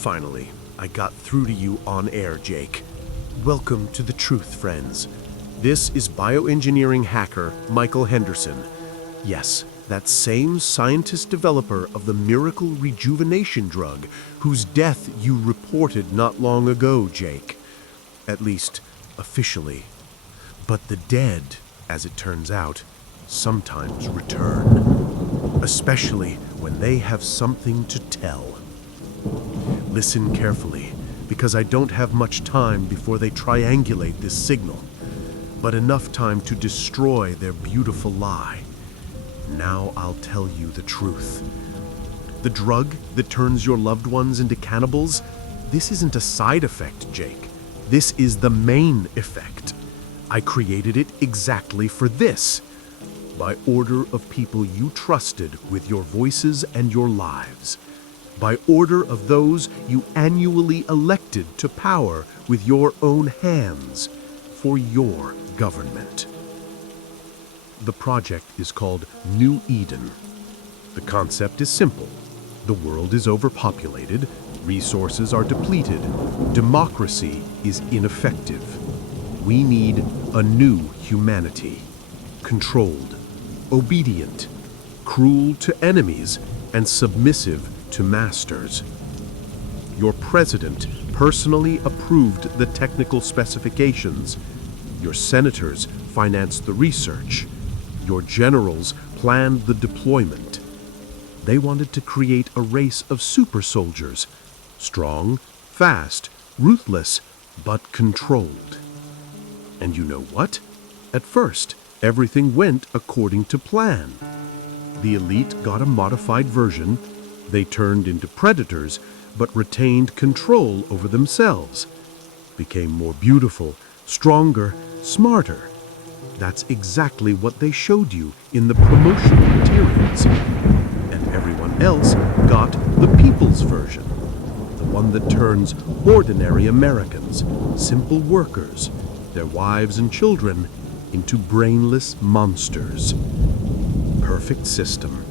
Finally, I got through to you on air, Jake. Welcome to the truth, friends. This is bioengineering hacker Michael Henderson. Yes, that same scientist-developer of the miracle rejuvenation drug whose death you reported not long ago, Jake. At least, officially. But the dead, as it turns out, sometimes return. Especially when they have something to tell. Listen carefully, because I don't have much time before they triangulate this signal, but enough time to destroy their beautiful lie. Now I'll tell you the truth. The drug that turns your loved ones into cannibals, this isn't a side effect, Jake. This is the main effect. I created it exactly for this, by order of people you trusted with your voices and your lives. By order of those you annually elected to power with your own hands for your government. The project is called New Eden. The concept is simple. The world is overpopulated, resources are depleted, democracy is ineffective. We need a new humanity, controlled, obedient, cruel to enemies, and submissive to masters. Your president personally approved the technical specifications. Your senators financed the research. Your generals planned the deployment. They wanted to create a race of super soldiers, strong, fast, ruthless, but controlled. And you know what? At first, everything went according to plan. The elite got a modified version. They turned into predators, but retained control over themselves. Became more beautiful, stronger, smarter. That's exactly what they showed you in the promotional materials. And everyone else got the people's version. The one that turns ordinary Americans, simple workers, their wives and children, into brainless monsters. Perfect system.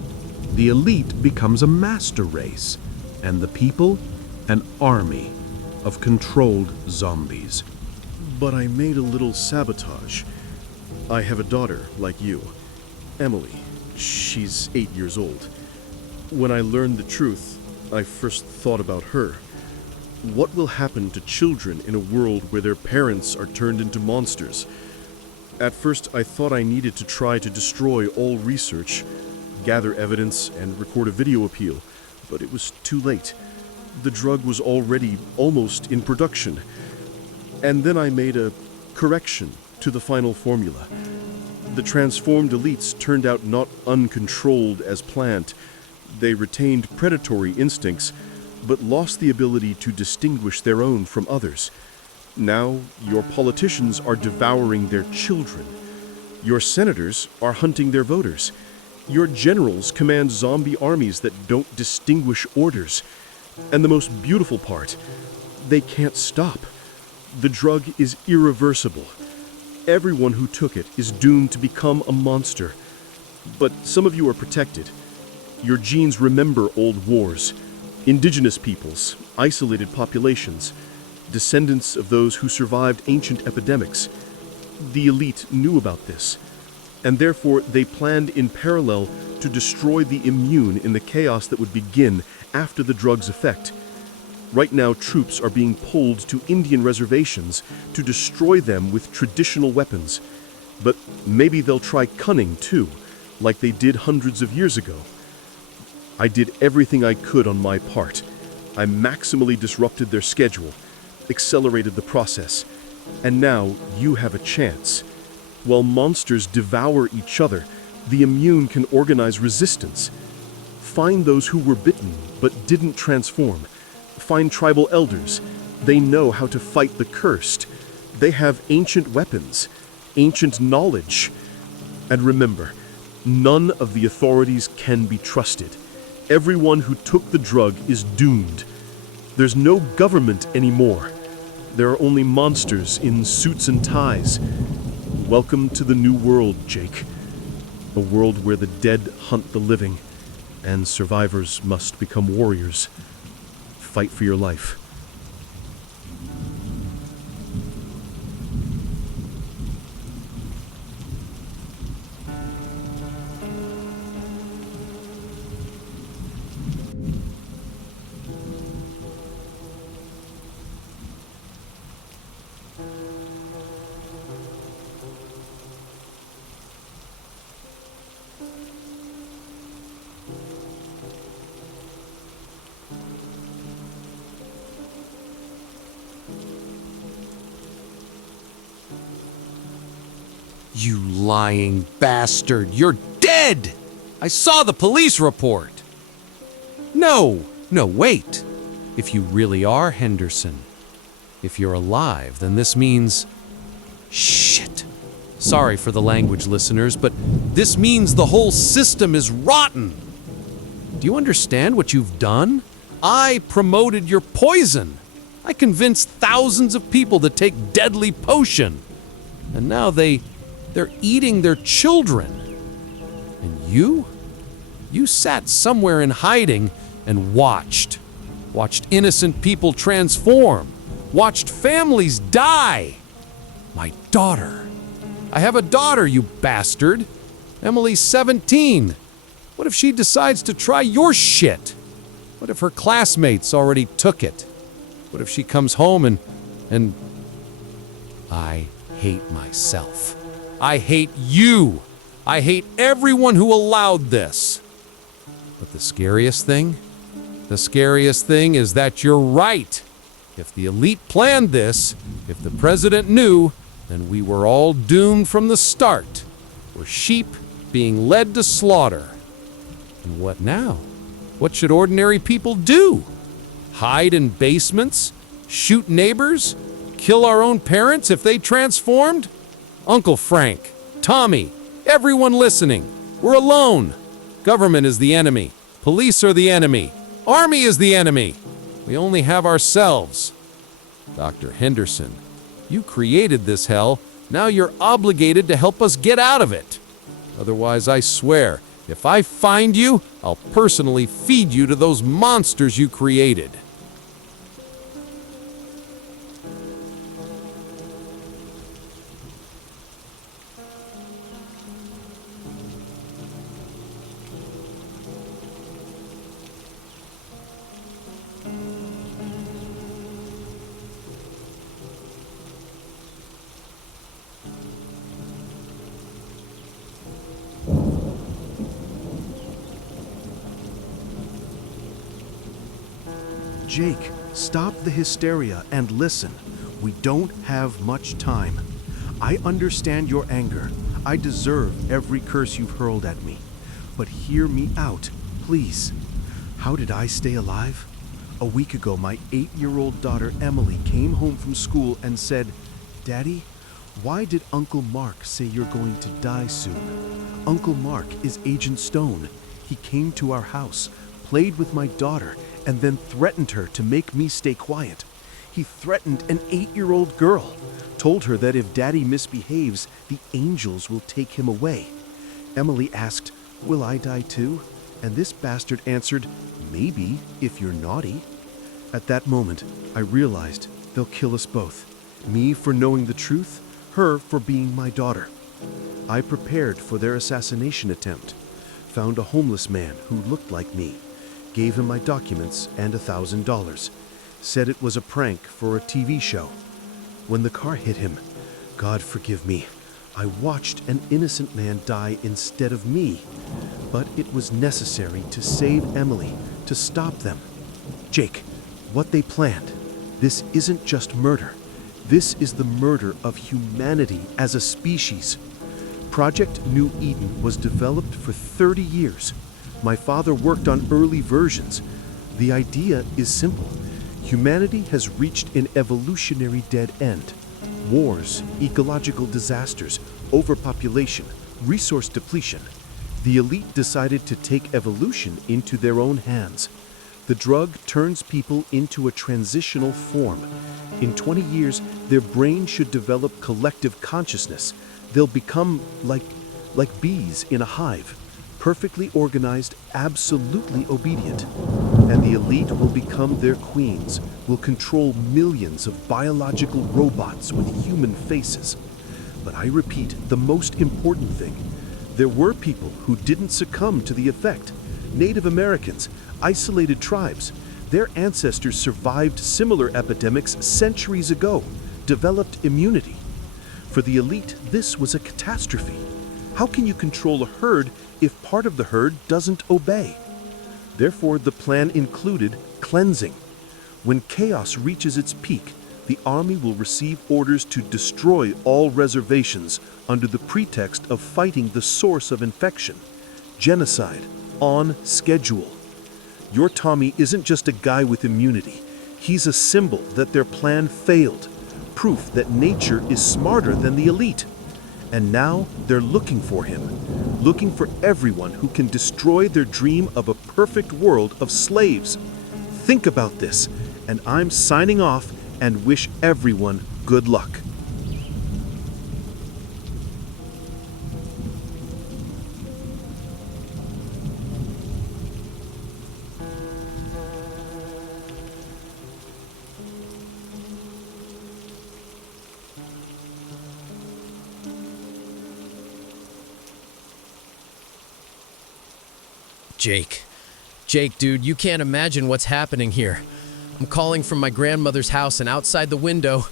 The elite becomes a master race, and the people, an army of controlled zombies. But I made a little sabotage. I have a daughter like you, Emily. She's 8 years old. When I learned the truth, I first thought about her. What will happen to children in a world where their parents are turned into monsters? At first, I thought I needed to try to destroy all research, gather evidence, and record a video appeal, but it was too late. The drug was already almost in production. And then I made a correction to the final formula. The transformed elites turned out not uncontrolled as planned. They retained predatory instincts, but lost the ability to distinguish their own from others. Now, your politicians are devouring their children. Your senators are hunting their voters. Your generals command zombie armies that don't distinguish orders. And the most beautiful part, they can't stop. The drug is irreversible. Everyone who took it is doomed to become a monster. But some of you are protected. Your genes remember old wars, indigenous peoples, isolated populations, descendants of those who survived ancient epidemics. The elite knew about this, and therefore they planned in parallel to destroy the immune in the chaos that would begin after the drug's effect. Right now, troops are being pulled to Indian reservations to destroy them with traditional weapons. But maybe they'll try cunning too, like they did hundreds of years ago. I did everything I could on my part. I maximally disrupted their schedule, accelerated the process, and now you have a chance. While monsters devour each other, the immune can organize resistance. Find those who were bitten but didn't transform. Find tribal elders. They know how to fight the cursed. They have ancient weapons, ancient knowledge. And remember, none of the authorities can be trusted. Everyone who took the drug is doomed. There's no government anymore. There are only monsters in suits and ties. Welcome to the new world, Jake. A world where the dead hunt the living, and survivors must become warriors. fight for your life. You lying bastard! You're dead! I saw the police report! No, wait. If you really are Henderson, if you're alive, then this means... Shit. Sorry for the language, listeners, but this means the whole system is rotten. Do you understand what you've done? I promoted your poison. I convinced thousands of people to take deadly potion. And now they're eating their children. And you? You sat somewhere in hiding and watched innocent people transform, watched families die. My daughter. I have a daughter, you bastard. Emily's 17. What if she decides to try your shit? What if her classmates already took it? What if she comes home and I hate myself. I hate you. I hate everyone who allowed this. But the scariest thing is that you're right. If the elite planned this, if the president knew, then we were all doomed from the start. We're sheep being led to slaughter. And what now? What should ordinary people do? Hide in basements? Shoot neighbors? Kill our own parents if they transformed? Uncle Frank, Tommy, everyone listening, we're alone. Government is the enemy. Police are the enemy. Army is the enemy. We only have ourselves. Dr. Henderson, you created this hell. Now you're obligated to help us get out of it. Otherwise, I swear, if I find you, I'll personally feed you to those monsters you created. Jake, stop the hysteria and listen. We don't have much time. I understand your anger. I deserve every curse you've hurled at me. But hear me out, please. How did I stay alive? A week ago, my 8-year-old daughter Emily came home from school and said, "Daddy, why did Uncle Mark say you're going to die soon?" Uncle Mark is Agent Stone. He came to our house, played with my daughter, and then threatened her to make me stay quiet. He threatened an 8-year-old girl, told her that if Daddy misbehaves, the angels will take him away. Emily asked, "Will I die too?" And this bastard answered, "Maybe, if you're naughty." At that moment, I realized they'll kill us both. Me for knowing the truth, her for being my daughter. I prepared for their assassination attempt, found a homeless man who looked like me, gave him my documents and $1,000, said it was a prank for a TV show. When the car hit him, God forgive me, I watched an innocent man die instead of me. But it was necessary to save Emily, to stop them. Jake, what they planned, this isn't just murder. This is the murder of humanity as a species. Project New Eden was developed for 30 years. My father worked on early versions. The idea is simple. Humanity has reached an evolutionary dead end. Wars, ecological disasters, overpopulation, resource depletion. The elite decided to take evolution into their own hands. The drug turns people into a transitional form. In 20 years, their brain should develop collective consciousness. They'll become like bees in a hive, perfectly organized, absolutely obedient. and the elite will become their queens, will control millions of biological robots with human faces. But I repeat, the most important thing, there were people who didn't succumb to the effect. Native Americans, isolated tribes, their ancestors survived similar epidemics centuries ago, developed immunity. For the elite, this was a catastrophe. How can you control a herd if part of the herd doesn't obey? Therefore, the plan included cleansing. When chaos reaches its peak, the army will receive orders to destroy all reservations under the pretext of fighting the source of infection. Genocide, on schedule. Your Tommy isn't just a guy with immunity. He's a symbol that their plan failed, proof that nature is smarter than the elite. And now they're looking for him, looking for everyone who can destroy their dream of a perfect world of slaves. Think about this, and I'm signing off and wish everyone good luck. Jake, dude, you can't imagine what's happening here. I'm calling from my grandmother's house, and outside the window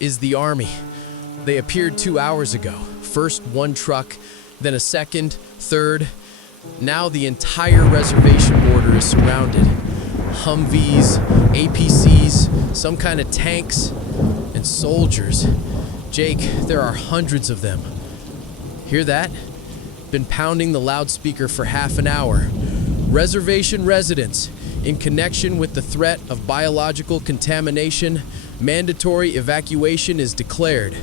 is the army. They appeared 2 hours ago. First one truck, then a second, third. Now the entire reservation border is surrounded. Humvees, APCs, some kind of tanks, and soldiers. Jake, there are hundreds of them. Hear that? Been pounding the loudspeaker for half an hour. Reservation residents, in connection with the threat of biological contamination, mandatory evacuation is declared.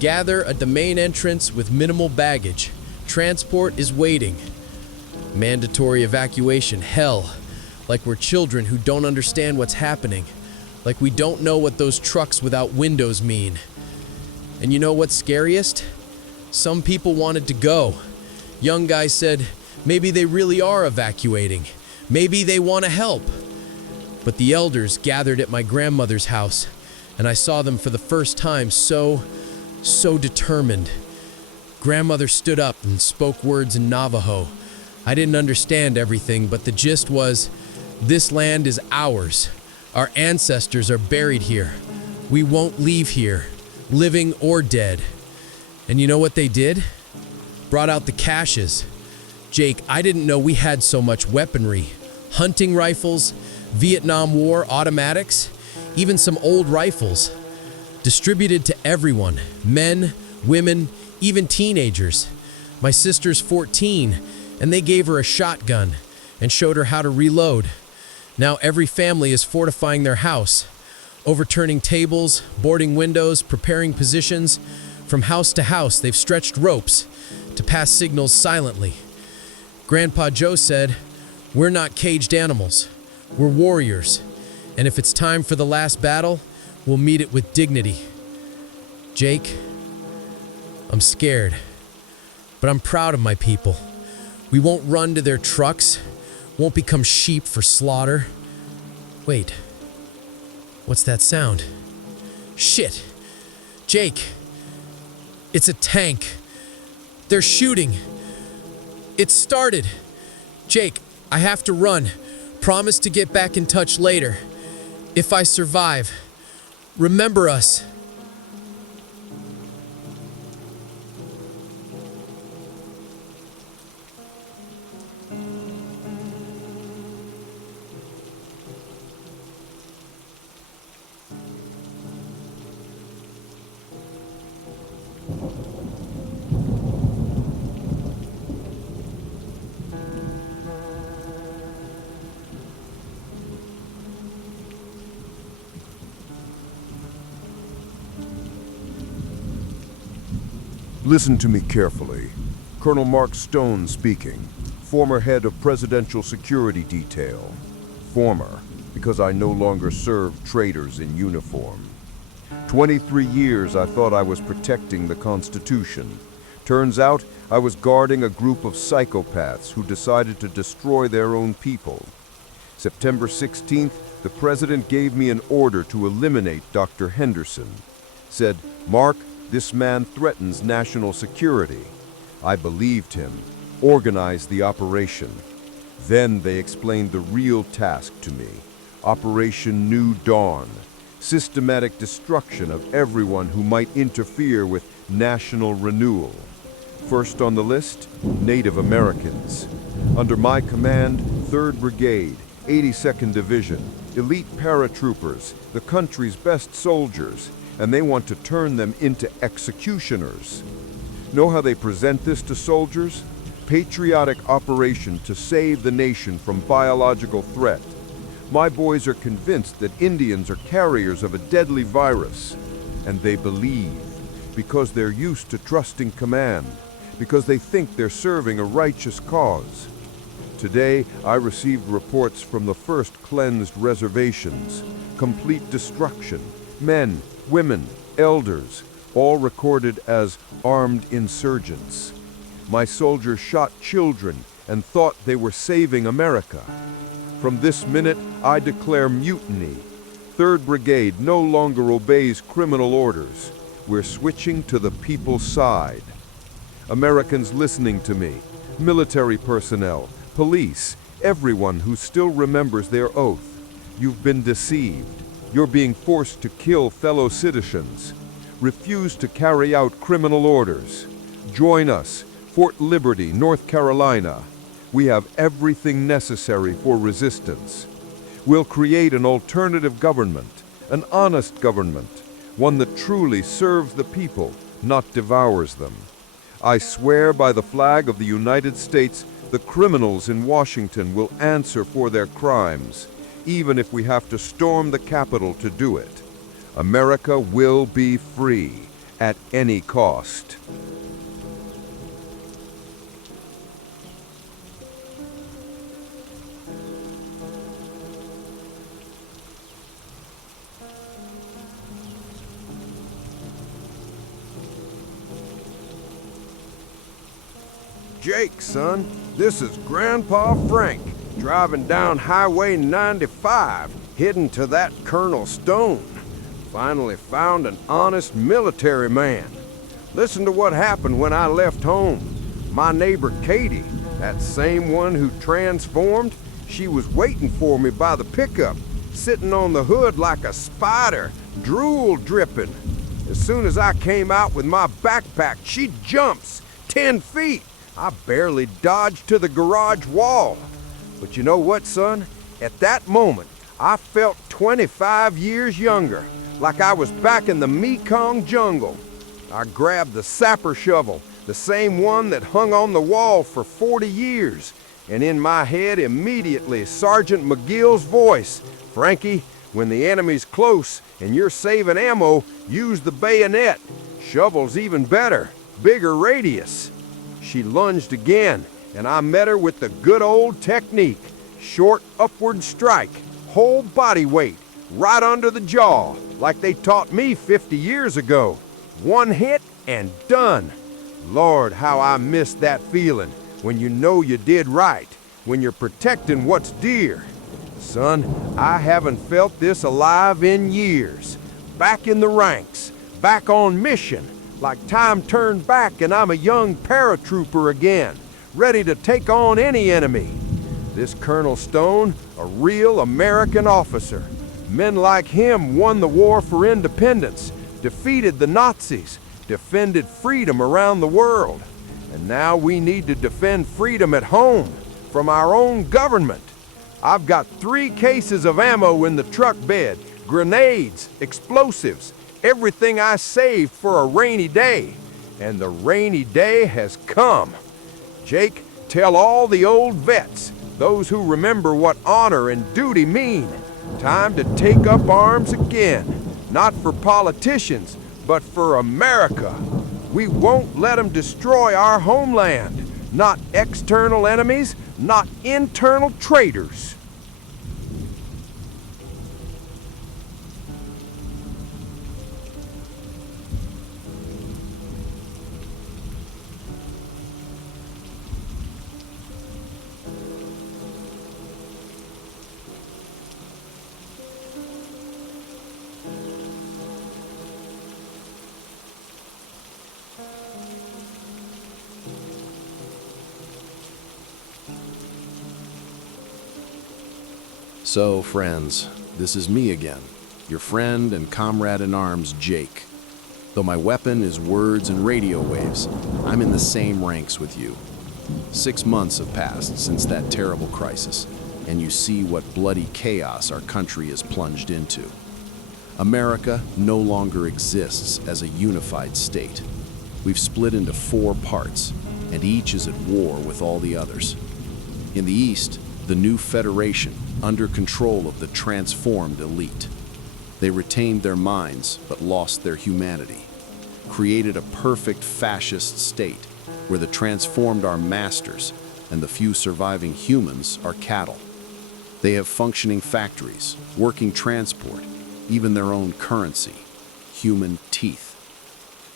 Gather at the main entrance with minimal baggage. Transport is waiting. Mandatory evacuation, hell. Like we're children who don't understand what's happening. Like we don't know what those trucks without windows mean. And you know what's scariest? Some people wanted to go. Young guy said, maybe they really are evacuating. Maybe they want to help. But the elders gathered at my grandmother's house, and I saw them for the first time so determined. Grandmother stood up and spoke words in Navajo. I didn't understand everything, but the gist was, this land is ours. Our ancestors are buried here. We won't leave here, living or dead. And you know what they did? Brought out the caches. Jake, I didn't know we had so much weaponry. Hunting rifles, Vietnam War automatics, even some old rifles. Distributed to everyone, men, women, even teenagers. My sister's 14, and they gave her a shotgun and showed her how to reload. Now every family is fortifying their house, overturning tables, boarding windows, preparing positions. From house to house, they've stretched ropes to pass signals silently. Grandpa Joe said, we're not caged animals, we're warriors, and if it's time for the last battle, we'll meet it with dignity. Jake, I'm scared, but I'm proud of my people. We won't run to their trucks, won't become sheep for slaughter. Wait, what's that sound? Shit! Jake, it's a tank. They're shooting. It started. Jake, I have to run. Promise to get back in touch later. If I survive, remember us. Listen to me carefully. Colonel Mark Stone speaking, former head of Presidential Security Detail. Former, because I no longer serve traitors in uniform. 23 years I thought I was protecting the Constitution, Turns out I was guarding a group of psychopaths who decided to destroy their own people. September 16th, the president gave me an order to eliminate Dr. Henderson. Said, "Mark, this man threatens national security." I believed him, organized the operation. Then they explained the real task to me. Operation New Dawn. Systematic destruction of everyone who might interfere with national renewal. First on the list, Native Americans. Under my command, 3rd Brigade, 82nd Division, elite paratroopers, the country's best soldiers, and they want to turn them into executioners. Know how they present this to soldiers? Patriotic operation to save the nation from biological threat. My boys are convinced that Indians are carriers of a deadly virus, and they believe, because they're used to trusting command, because they think they're serving a righteous cause. Today, I received reports from the first cleansed reservations. Complete destruction. Men, women, elders, all recorded as armed insurgents. My soldiers shot children and thought they were saving America. From this minute, I declare mutiny. 3rd Brigade no longer obeys criminal orders. We're switching to the people's side. Americans listening to me, military personnel, police, everyone who still remembers their oath. You've been deceived. You're being forced to kill fellow citizens. Refuse to carry out criminal orders. Join us, Fort Liberty, North Carolina. We have everything necessary for resistance. We'll create an alternative government, an honest government, one that truly serves the people, not devours them. I swear by the flag of the United States, the criminals in Washington will answer for their crimes, even if we have to storm the Capitol to do it. America will be free at any cost. Jake, son, this is Grandpa Frank, driving down Highway 95, heading to that Colonel Stone. Finally found an honest military man. Listen to what happened when I left home. My neighbor Katie, that same one who transformed, she was waiting for me by the pickup, sitting on the hood like a spider, drool dripping. As soon as I came out with my backpack, she jumps 10 feet. I barely dodged to the garage wall. But you know what, son? At that moment, I felt 25 years younger, like I was back in the Mekong jungle. I grabbed the sapper shovel, the same one that hung on the wall for 40 years, and in my head immediately Sergeant McGill's voice, "Frankie, when the enemy's close and you're saving ammo, use the bayonet. Shovel's even better, bigger radius." She lunged again, and I met her with the good old technique. Short upward strike, whole body weight, right under the jaw, like they taught me 50 years ago. One hit and done. Lord, how I miss that feeling when you know you did right, when you're protecting what's dear. Son, I haven't felt this alive in years. Back in the ranks, back on mission. Like time turned back and I'm a young paratrooper again, ready to take on any enemy. This Colonel Stone, a real American officer. Men like him won the war for independence, defeated the Nazis, defended freedom around the world. And now we need to defend freedom at home, from our own government. I've got 3 cases of ammo in the truck bed, grenades, explosives, everything I saved for a rainy day. And the rainy day has come. Jake, tell all the old vets, those who remember what honor and duty mean, time to take up arms again. Not for politicians, but for America. We won't let them destroy our homeland. Not external enemies, not internal traitors. So, friends, this is me again, your friend and comrade in arms, Jake. Though my weapon is words and radio waves, I'm in the same ranks with you. 6 months have passed since that terrible crisis, and you see what bloody chaos our country is plunged into. America no longer exists as a unified state. We've split into 4 parts, and each is at war with all the others. In the East, the new federation, under control of the transformed elite. They retained their minds, but lost their humanity. Created a perfect fascist state, where the transformed are masters, and the few surviving humans are cattle. They have functioning factories, working transport, even their own currency, human teeth.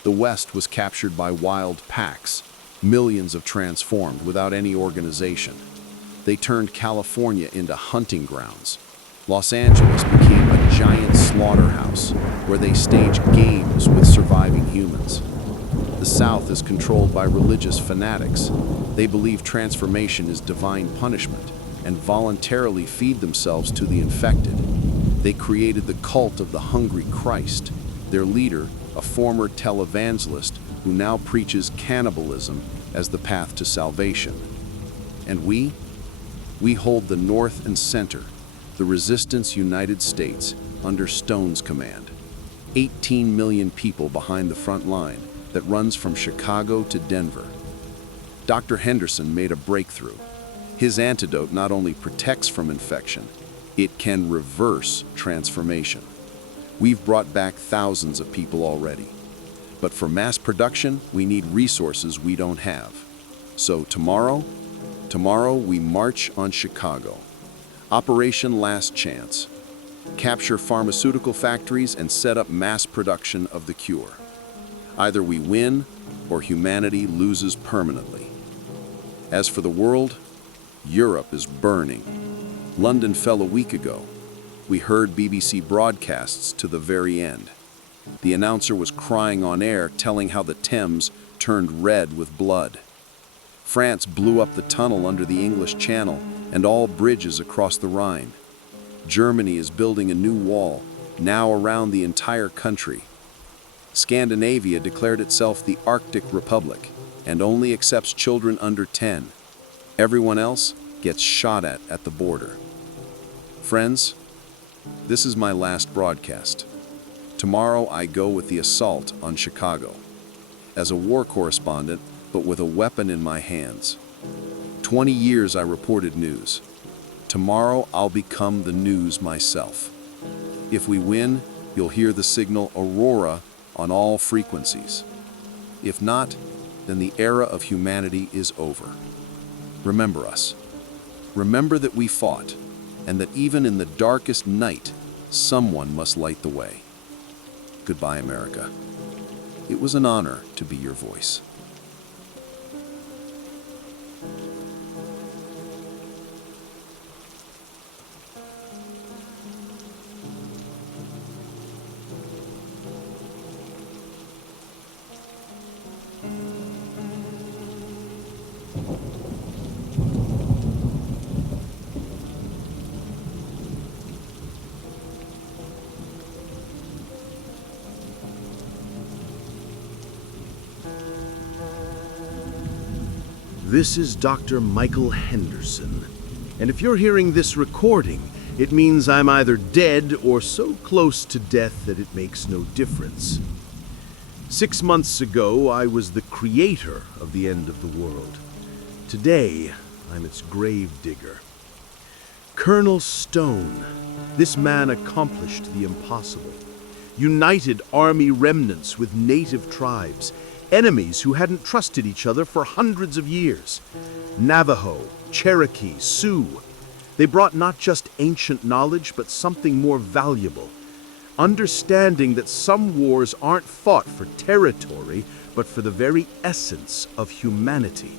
The West was captured by wild packs, millions of transformed without any organization. They turned California into hunting grounds. Los Angeles became a giant slaughterhouse where they staged games with surviving humans. The South is controlled by religious fanatics. They believe transformation is divine punishment and voluntarily feed themselves to the infected. They created the cult of the hungry Christ. Their leader, a former televangelist who now preaches cannibalism as the path to salvation. And we hold the North and Center, the Resistance United States, under Stone's command. 18 million people behind the front line that runs from Chicago to Denver. Dr. Henderson made a breakthrough. His antidote not only protects from infection, it can reverse transformation. We've brought back thousands of people already. But for mass production, we need resources we don't have. So tomorrow we march on Chicago. Operation Last Chance. Capture pharmaceutical factories and set up mass production of the cure. Either we win or humanity loses permanently. As for the world, Europe is burning. London fell a week ago. We heard BBC broadcasts to the very end. The announcer was crying on air, telling how the Thames turned red with blood. France blew up the tunnel under the English Channel and all bridges across the Rhine. Germany is building a new wall, now around the entire country. Scandinavia declared itself the Arctic Republic and only accepts children under 10. Everyone else gets shot at the border. Friends, this is my last broadcast. Tomorrow I go with the assault on Chicago. As a war correspondent, but with a weapon in my hands. 20 years I reported news. Tomorrow I'll become the news myself. If we win, you'll hear the signal Aurora on all frequencies. If not, then the era of humanity is over. Remember us. Remember that we fought, and that even in the darkest night, someone must light the way. Goodbye, America. It was an honor to be your voice. This is Dr. Michael Henderson, and if you're hearing this recording, it means I'm either dead or so close to death that it makes no difference. 6 months ago, I was the creator of the end of the world. Today, I'm its grave digger. Colonel Stone, this man accomplished the impossible. United army remnants with native tribes, enemies who hadn't trusted each other for hundreds of years. Navajo, Cherokee, Sioux. They brought not just ancient knowledge, but something more valuable. Understanding that some wars aren't fought for territory, but for the very essence of humanity.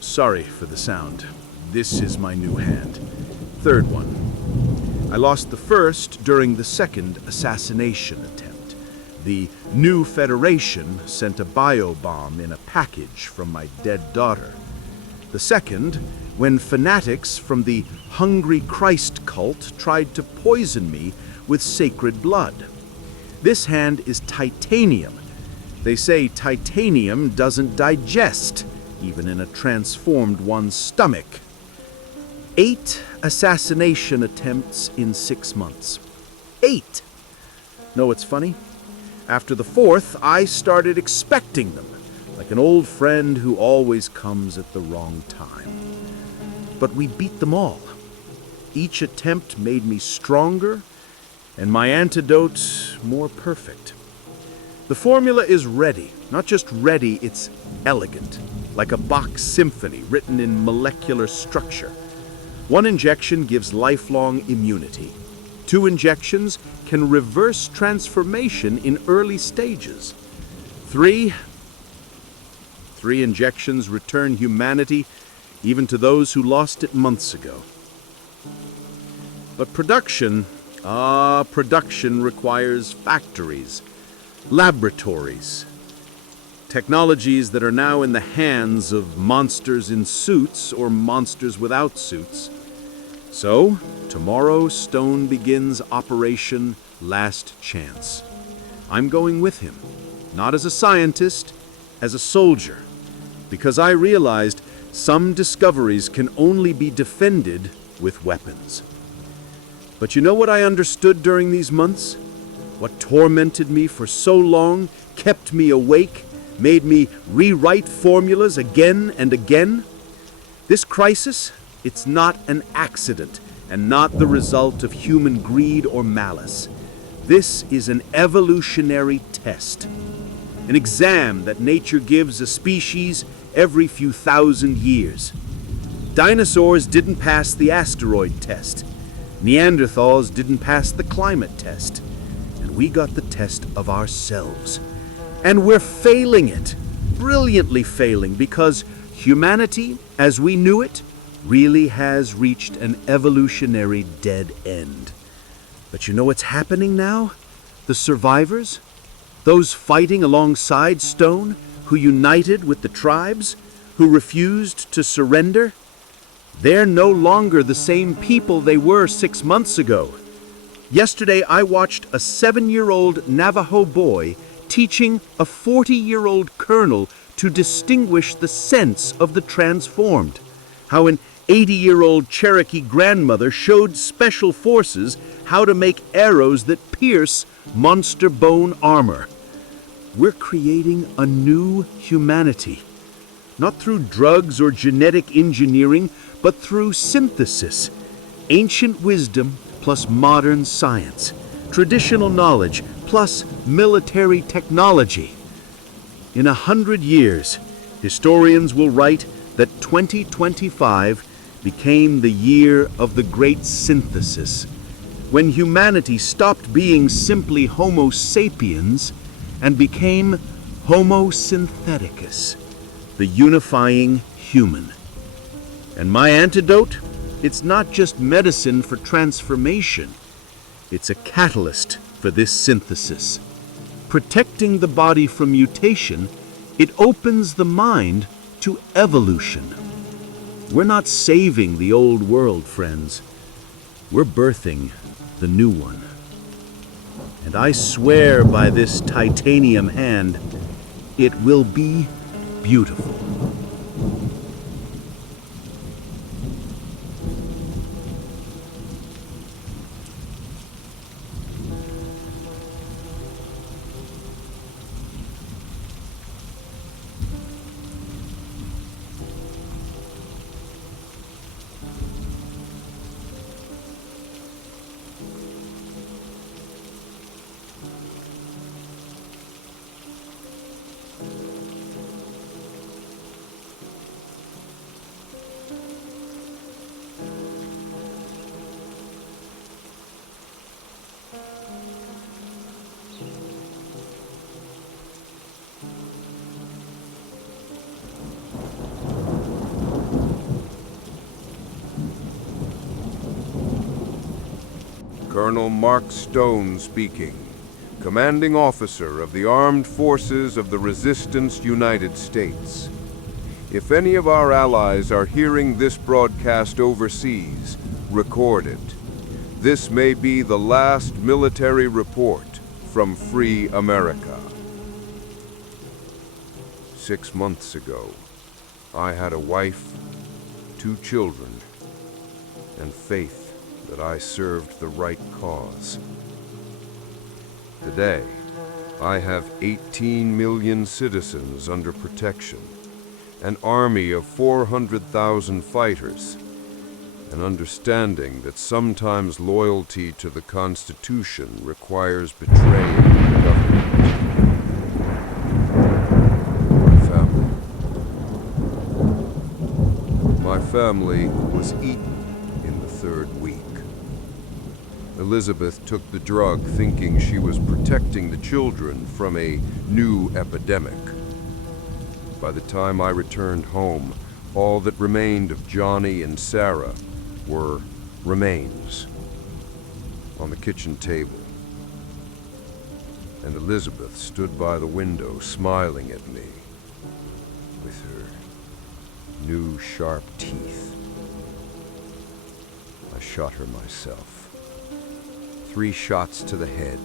Sorry for the sound. This is my new hand. Third one. I lost the first during the second assassination attempt. The new Federation sent a biobomb in a package from my dead daughter. The second when fanatics from the Hungry Christ cult tried to poison me with sacred blood. This hand is titanium. They say titanium doesn't digest, even in a transformed one's stomach. 8 assassination attempts in 6 months. 8! Know what's funny? After the 4th, I started expecting them, like an old friend who always comes at the wrong time. But we beat them all. Each attempt made me stronger, and my antidote more perfect. The formula is ready. Not just ready, it's elegant, like a Bach symphony written in molecular structure. 1 injection gives lifelong immunity. 2 injections can reverse transformation in early stages. 3 injections return humanity even to those who lost it months ago. But production requires factories, laboratories, technologies that are now in the hands of monsters in suits or monsters without suits. So, tomorrow Stone begins Operation Last Chance. I'm going with him, not as a scientist, as a soldier, because I realized some discoveries can only be defended with weapons. But you know what I understood during these months? What tormented me for so long, kept me awake, made me rewrite formulas again and again? This crisis, it's not an accident and not the result of human greed or malice. This is an evolutionary test, an exam that nature gives a species every few thousand years. Dinosaurs didn't pass the asteroid test. Neanderthals didn't pass the climate test. And we got the test of ourselves. And we're failing it, brilliantly failing, because humanity, as we knew it, really has reached an evolutionary dead end. But you know what's happening now? The survivors, those fighting alongside Stone, who united with the tribes, who refused to surrender, they're no longer the same people they were 6 months ago. Yesterday, I watched a 7-year-old Navajo boy teaching a 40-year-old colonel to distinguish the sense of the transformed. How an 80-year-old Cherokee grandmother showed special forces how to make arrows that pierce monster bone armor. We're creating a new humanity, not through drugs or genetic engineering, but through synthesis. Ancient wisdom plus modern science, traditional knowledge plus military technology. In 100 years, historians will write that 2025 became the year of the great synthesis, when humanity stopped being simply Homo sapiens and became Homo syntheticus, the unifying human. And my antidote? It's not just medicine for transformation. It's a catalyst for this synthesis. Protecting the body from mutation, it opens the mind to evolution. We're not saving the old world, friends. We're birthing the new one. And I swear by this titanium hand, it will be beautiful. Colonel Mark Stone speaking, commanding officer of the Armed Forces of the Resistance United States. If any of our allies are hearing this broadcast overseas, record it. This may be the last military report from free America. 6 months ago, I had a wife, 2 children, and faith that I served the right cause. Today, I have 18 million citizens under protection, an army of 400,000 fighters, an understanding that sometimes loyalty to the Constitution requires betraying the government. My family was eaten in the 3rd week. Elizabeth took the drug thinking she was protecting the children from a new epidemic. By the time I returned home, all that remained of Johnny and Sarah were remains on the kitchen table. And Elizabeth stood by the window smiling at me with her new sharp teeth. I shot her myself. 3 shots to the head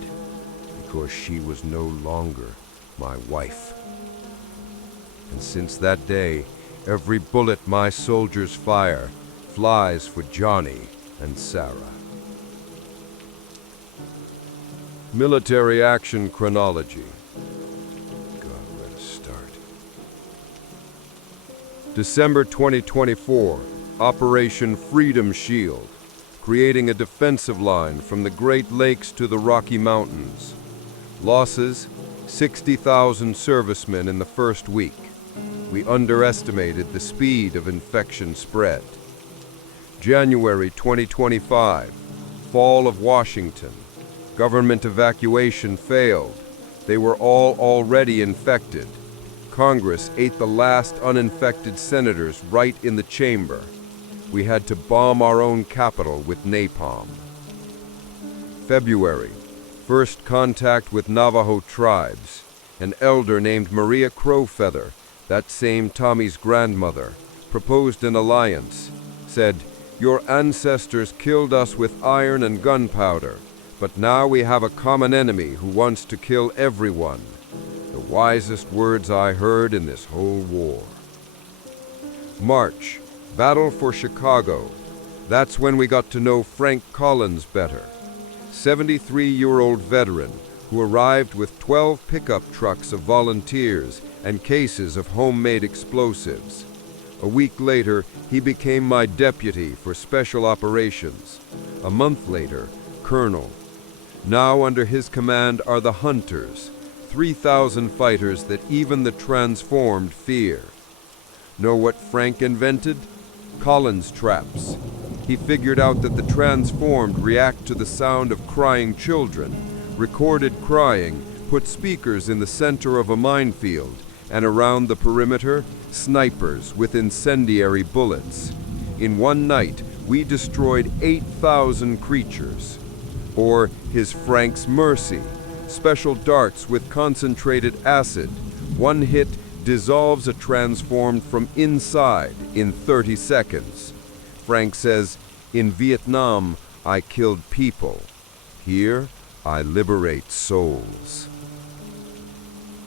because she was no longer my wife. And since that day, every bullet my soldiers fire flies for Johnny and Sarah. Military action chronology. God, where to start? December 2024, Operation Freedom Shield, creating a defensive line from the Great Lakes to the Rocky Mountains. Losses, 60,000 servicemen in the first week. We underestimated the speed of infection spread. January 2025, fall of Washington. Government evacuation failed. They were all already infected. Congress ate the last uninfected senators right in the chamber. We had to bomb our own capital with napalm. February, first contact with Navajo tribes. An elder named Maria Crowfeather, that same Tommy's grandmother, proposed an alliance, said, "Your ancestors killed us with iron and gunpowder, but now we have a common enemy who wants to kill everyone." The wisest words I heard in this whole war. March, battle for Chicago. That's when we got to know Frank Collins better. 73-year-old veteran who arrived with 12 pickup trucks of volunteers and cases of homemade explosives. A week later, he became my deputy for special operations. A month later, colonel. Now under his command are the Hunters, 3,000 fighters that even the transformed fear. Know what Frank invented? Collins traps. He figured out that the transformed react to the sound of crying children, recorded crying, put speakers in the center of a minefield, and around the perimeter, snipers with incendiary bullets. In one night, we destroyed 8,000 creatures. Or his Frank's Mercy, special darts with concentrated acid. One hit dissolves a transformed from inside in 30 seconds. Frank says, "In Vietnam, I killed people. Here, I liberate souls."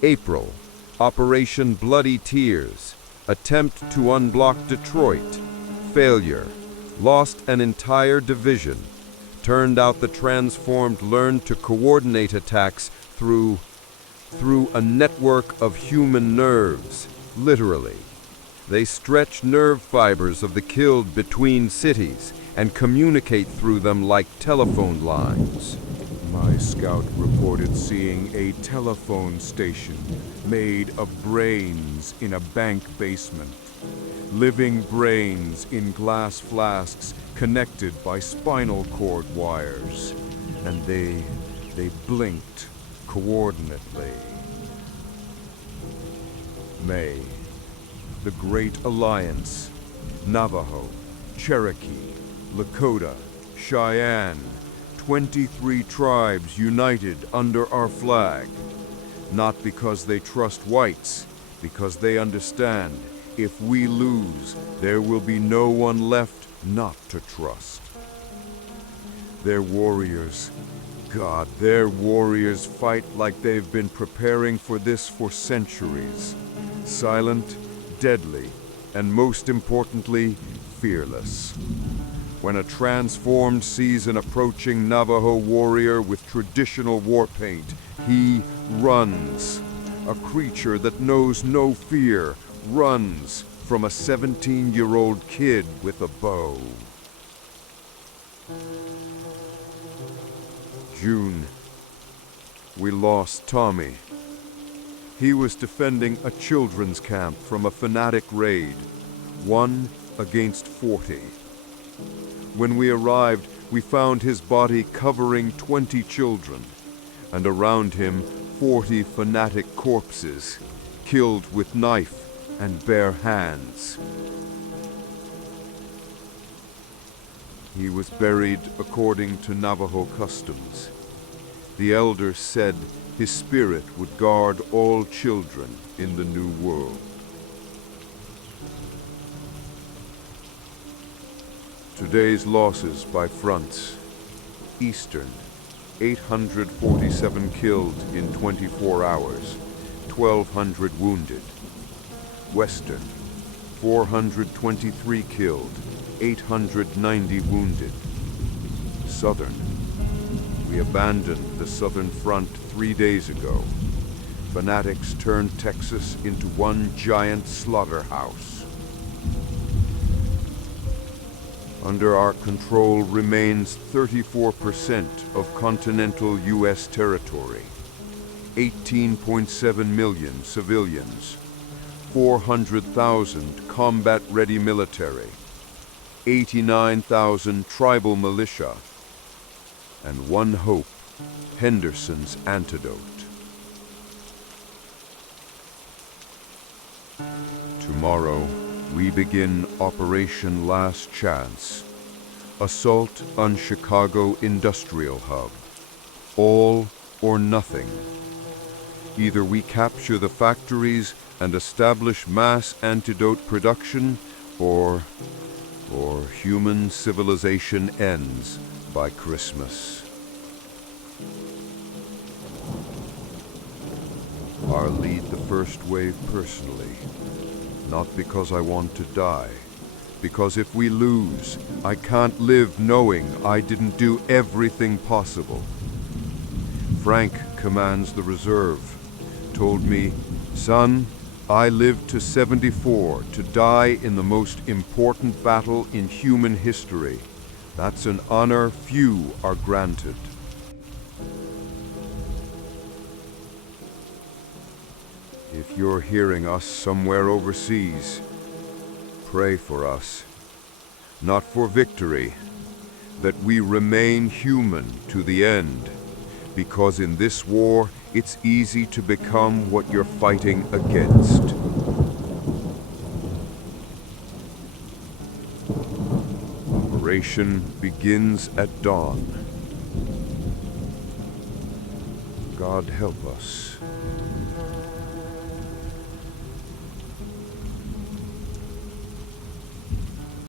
April, Operation Bloody Tears, attempt to unblock Detroit, failure, lost an entire division. Turned out the transformed learned to coordinate attacks through a network of human nerves, literally. They stretch nerve fibers of the killed between cities and communicate through them like telephone lines. My scout reported seeing a telephone station made of brains in a bank basement. Living brains in glass flasks connected by spinal cord wires. And they blinked coordinately. May, the Great Alliance, Navajo, Cherokee, Lakota, Cheyenne, 23 tribes united under our flag. Not because they trust whites, because they understand If we lose, there will be no one left not to trust. Their warriors, God, their warriors fight like they've been preparing for this for centuries. Silent, deadly, and most importantly, fearless. When a transformed sees an approaching Navajo warrior with traditional war paint, he runs. A creature that knows no fear runs from a 17-year-old kid with a bow. June. We lost Tommy. He was defending a children's camp from a fanatic raid, 1 against 40. When we arrived, we found his body covering 20 children, and around him 40 fanatic corpses, killed with knife and bare hands. He was buried according to Navajo customs. The elders said his spirit would guard all children in the new world. Today's losses by fronts. Eastern, 847 killed in 24 hours, 1,200 wounded. Western, 423 killed, 890 wounded. Southern, we abandoned the Southern Front 3 days ago. Fanatics turned Texas into one giant slaughterhouse. Under our control remains 34% of continental U.S. territory, 18.7 million civilians, 400,000 combat-ready military, 89,000 tribal militia, and one hope, Henderson's antidote. Tomorrow, we begin Operation Last Chance. Assault on Chicago Industrial Hub. All or nothing. Either we capture the factories and establish mass antidote production, or human civilization ends by Christmas. I'll lead the first wave personally. Not because I want to die, because if we lose, I can't live knowing I didn't do everything possible. Frank commands the reserve, told me, "Son, I lived to 74 to die in the most important battle in human history. That's an honor few are granted." If you're hearing us somewhere overseas, pray for us. Not for victory, that we remain human to the end. Because in this war, it's easy to become what you're fighting against. Operation begins at dawn. God help us.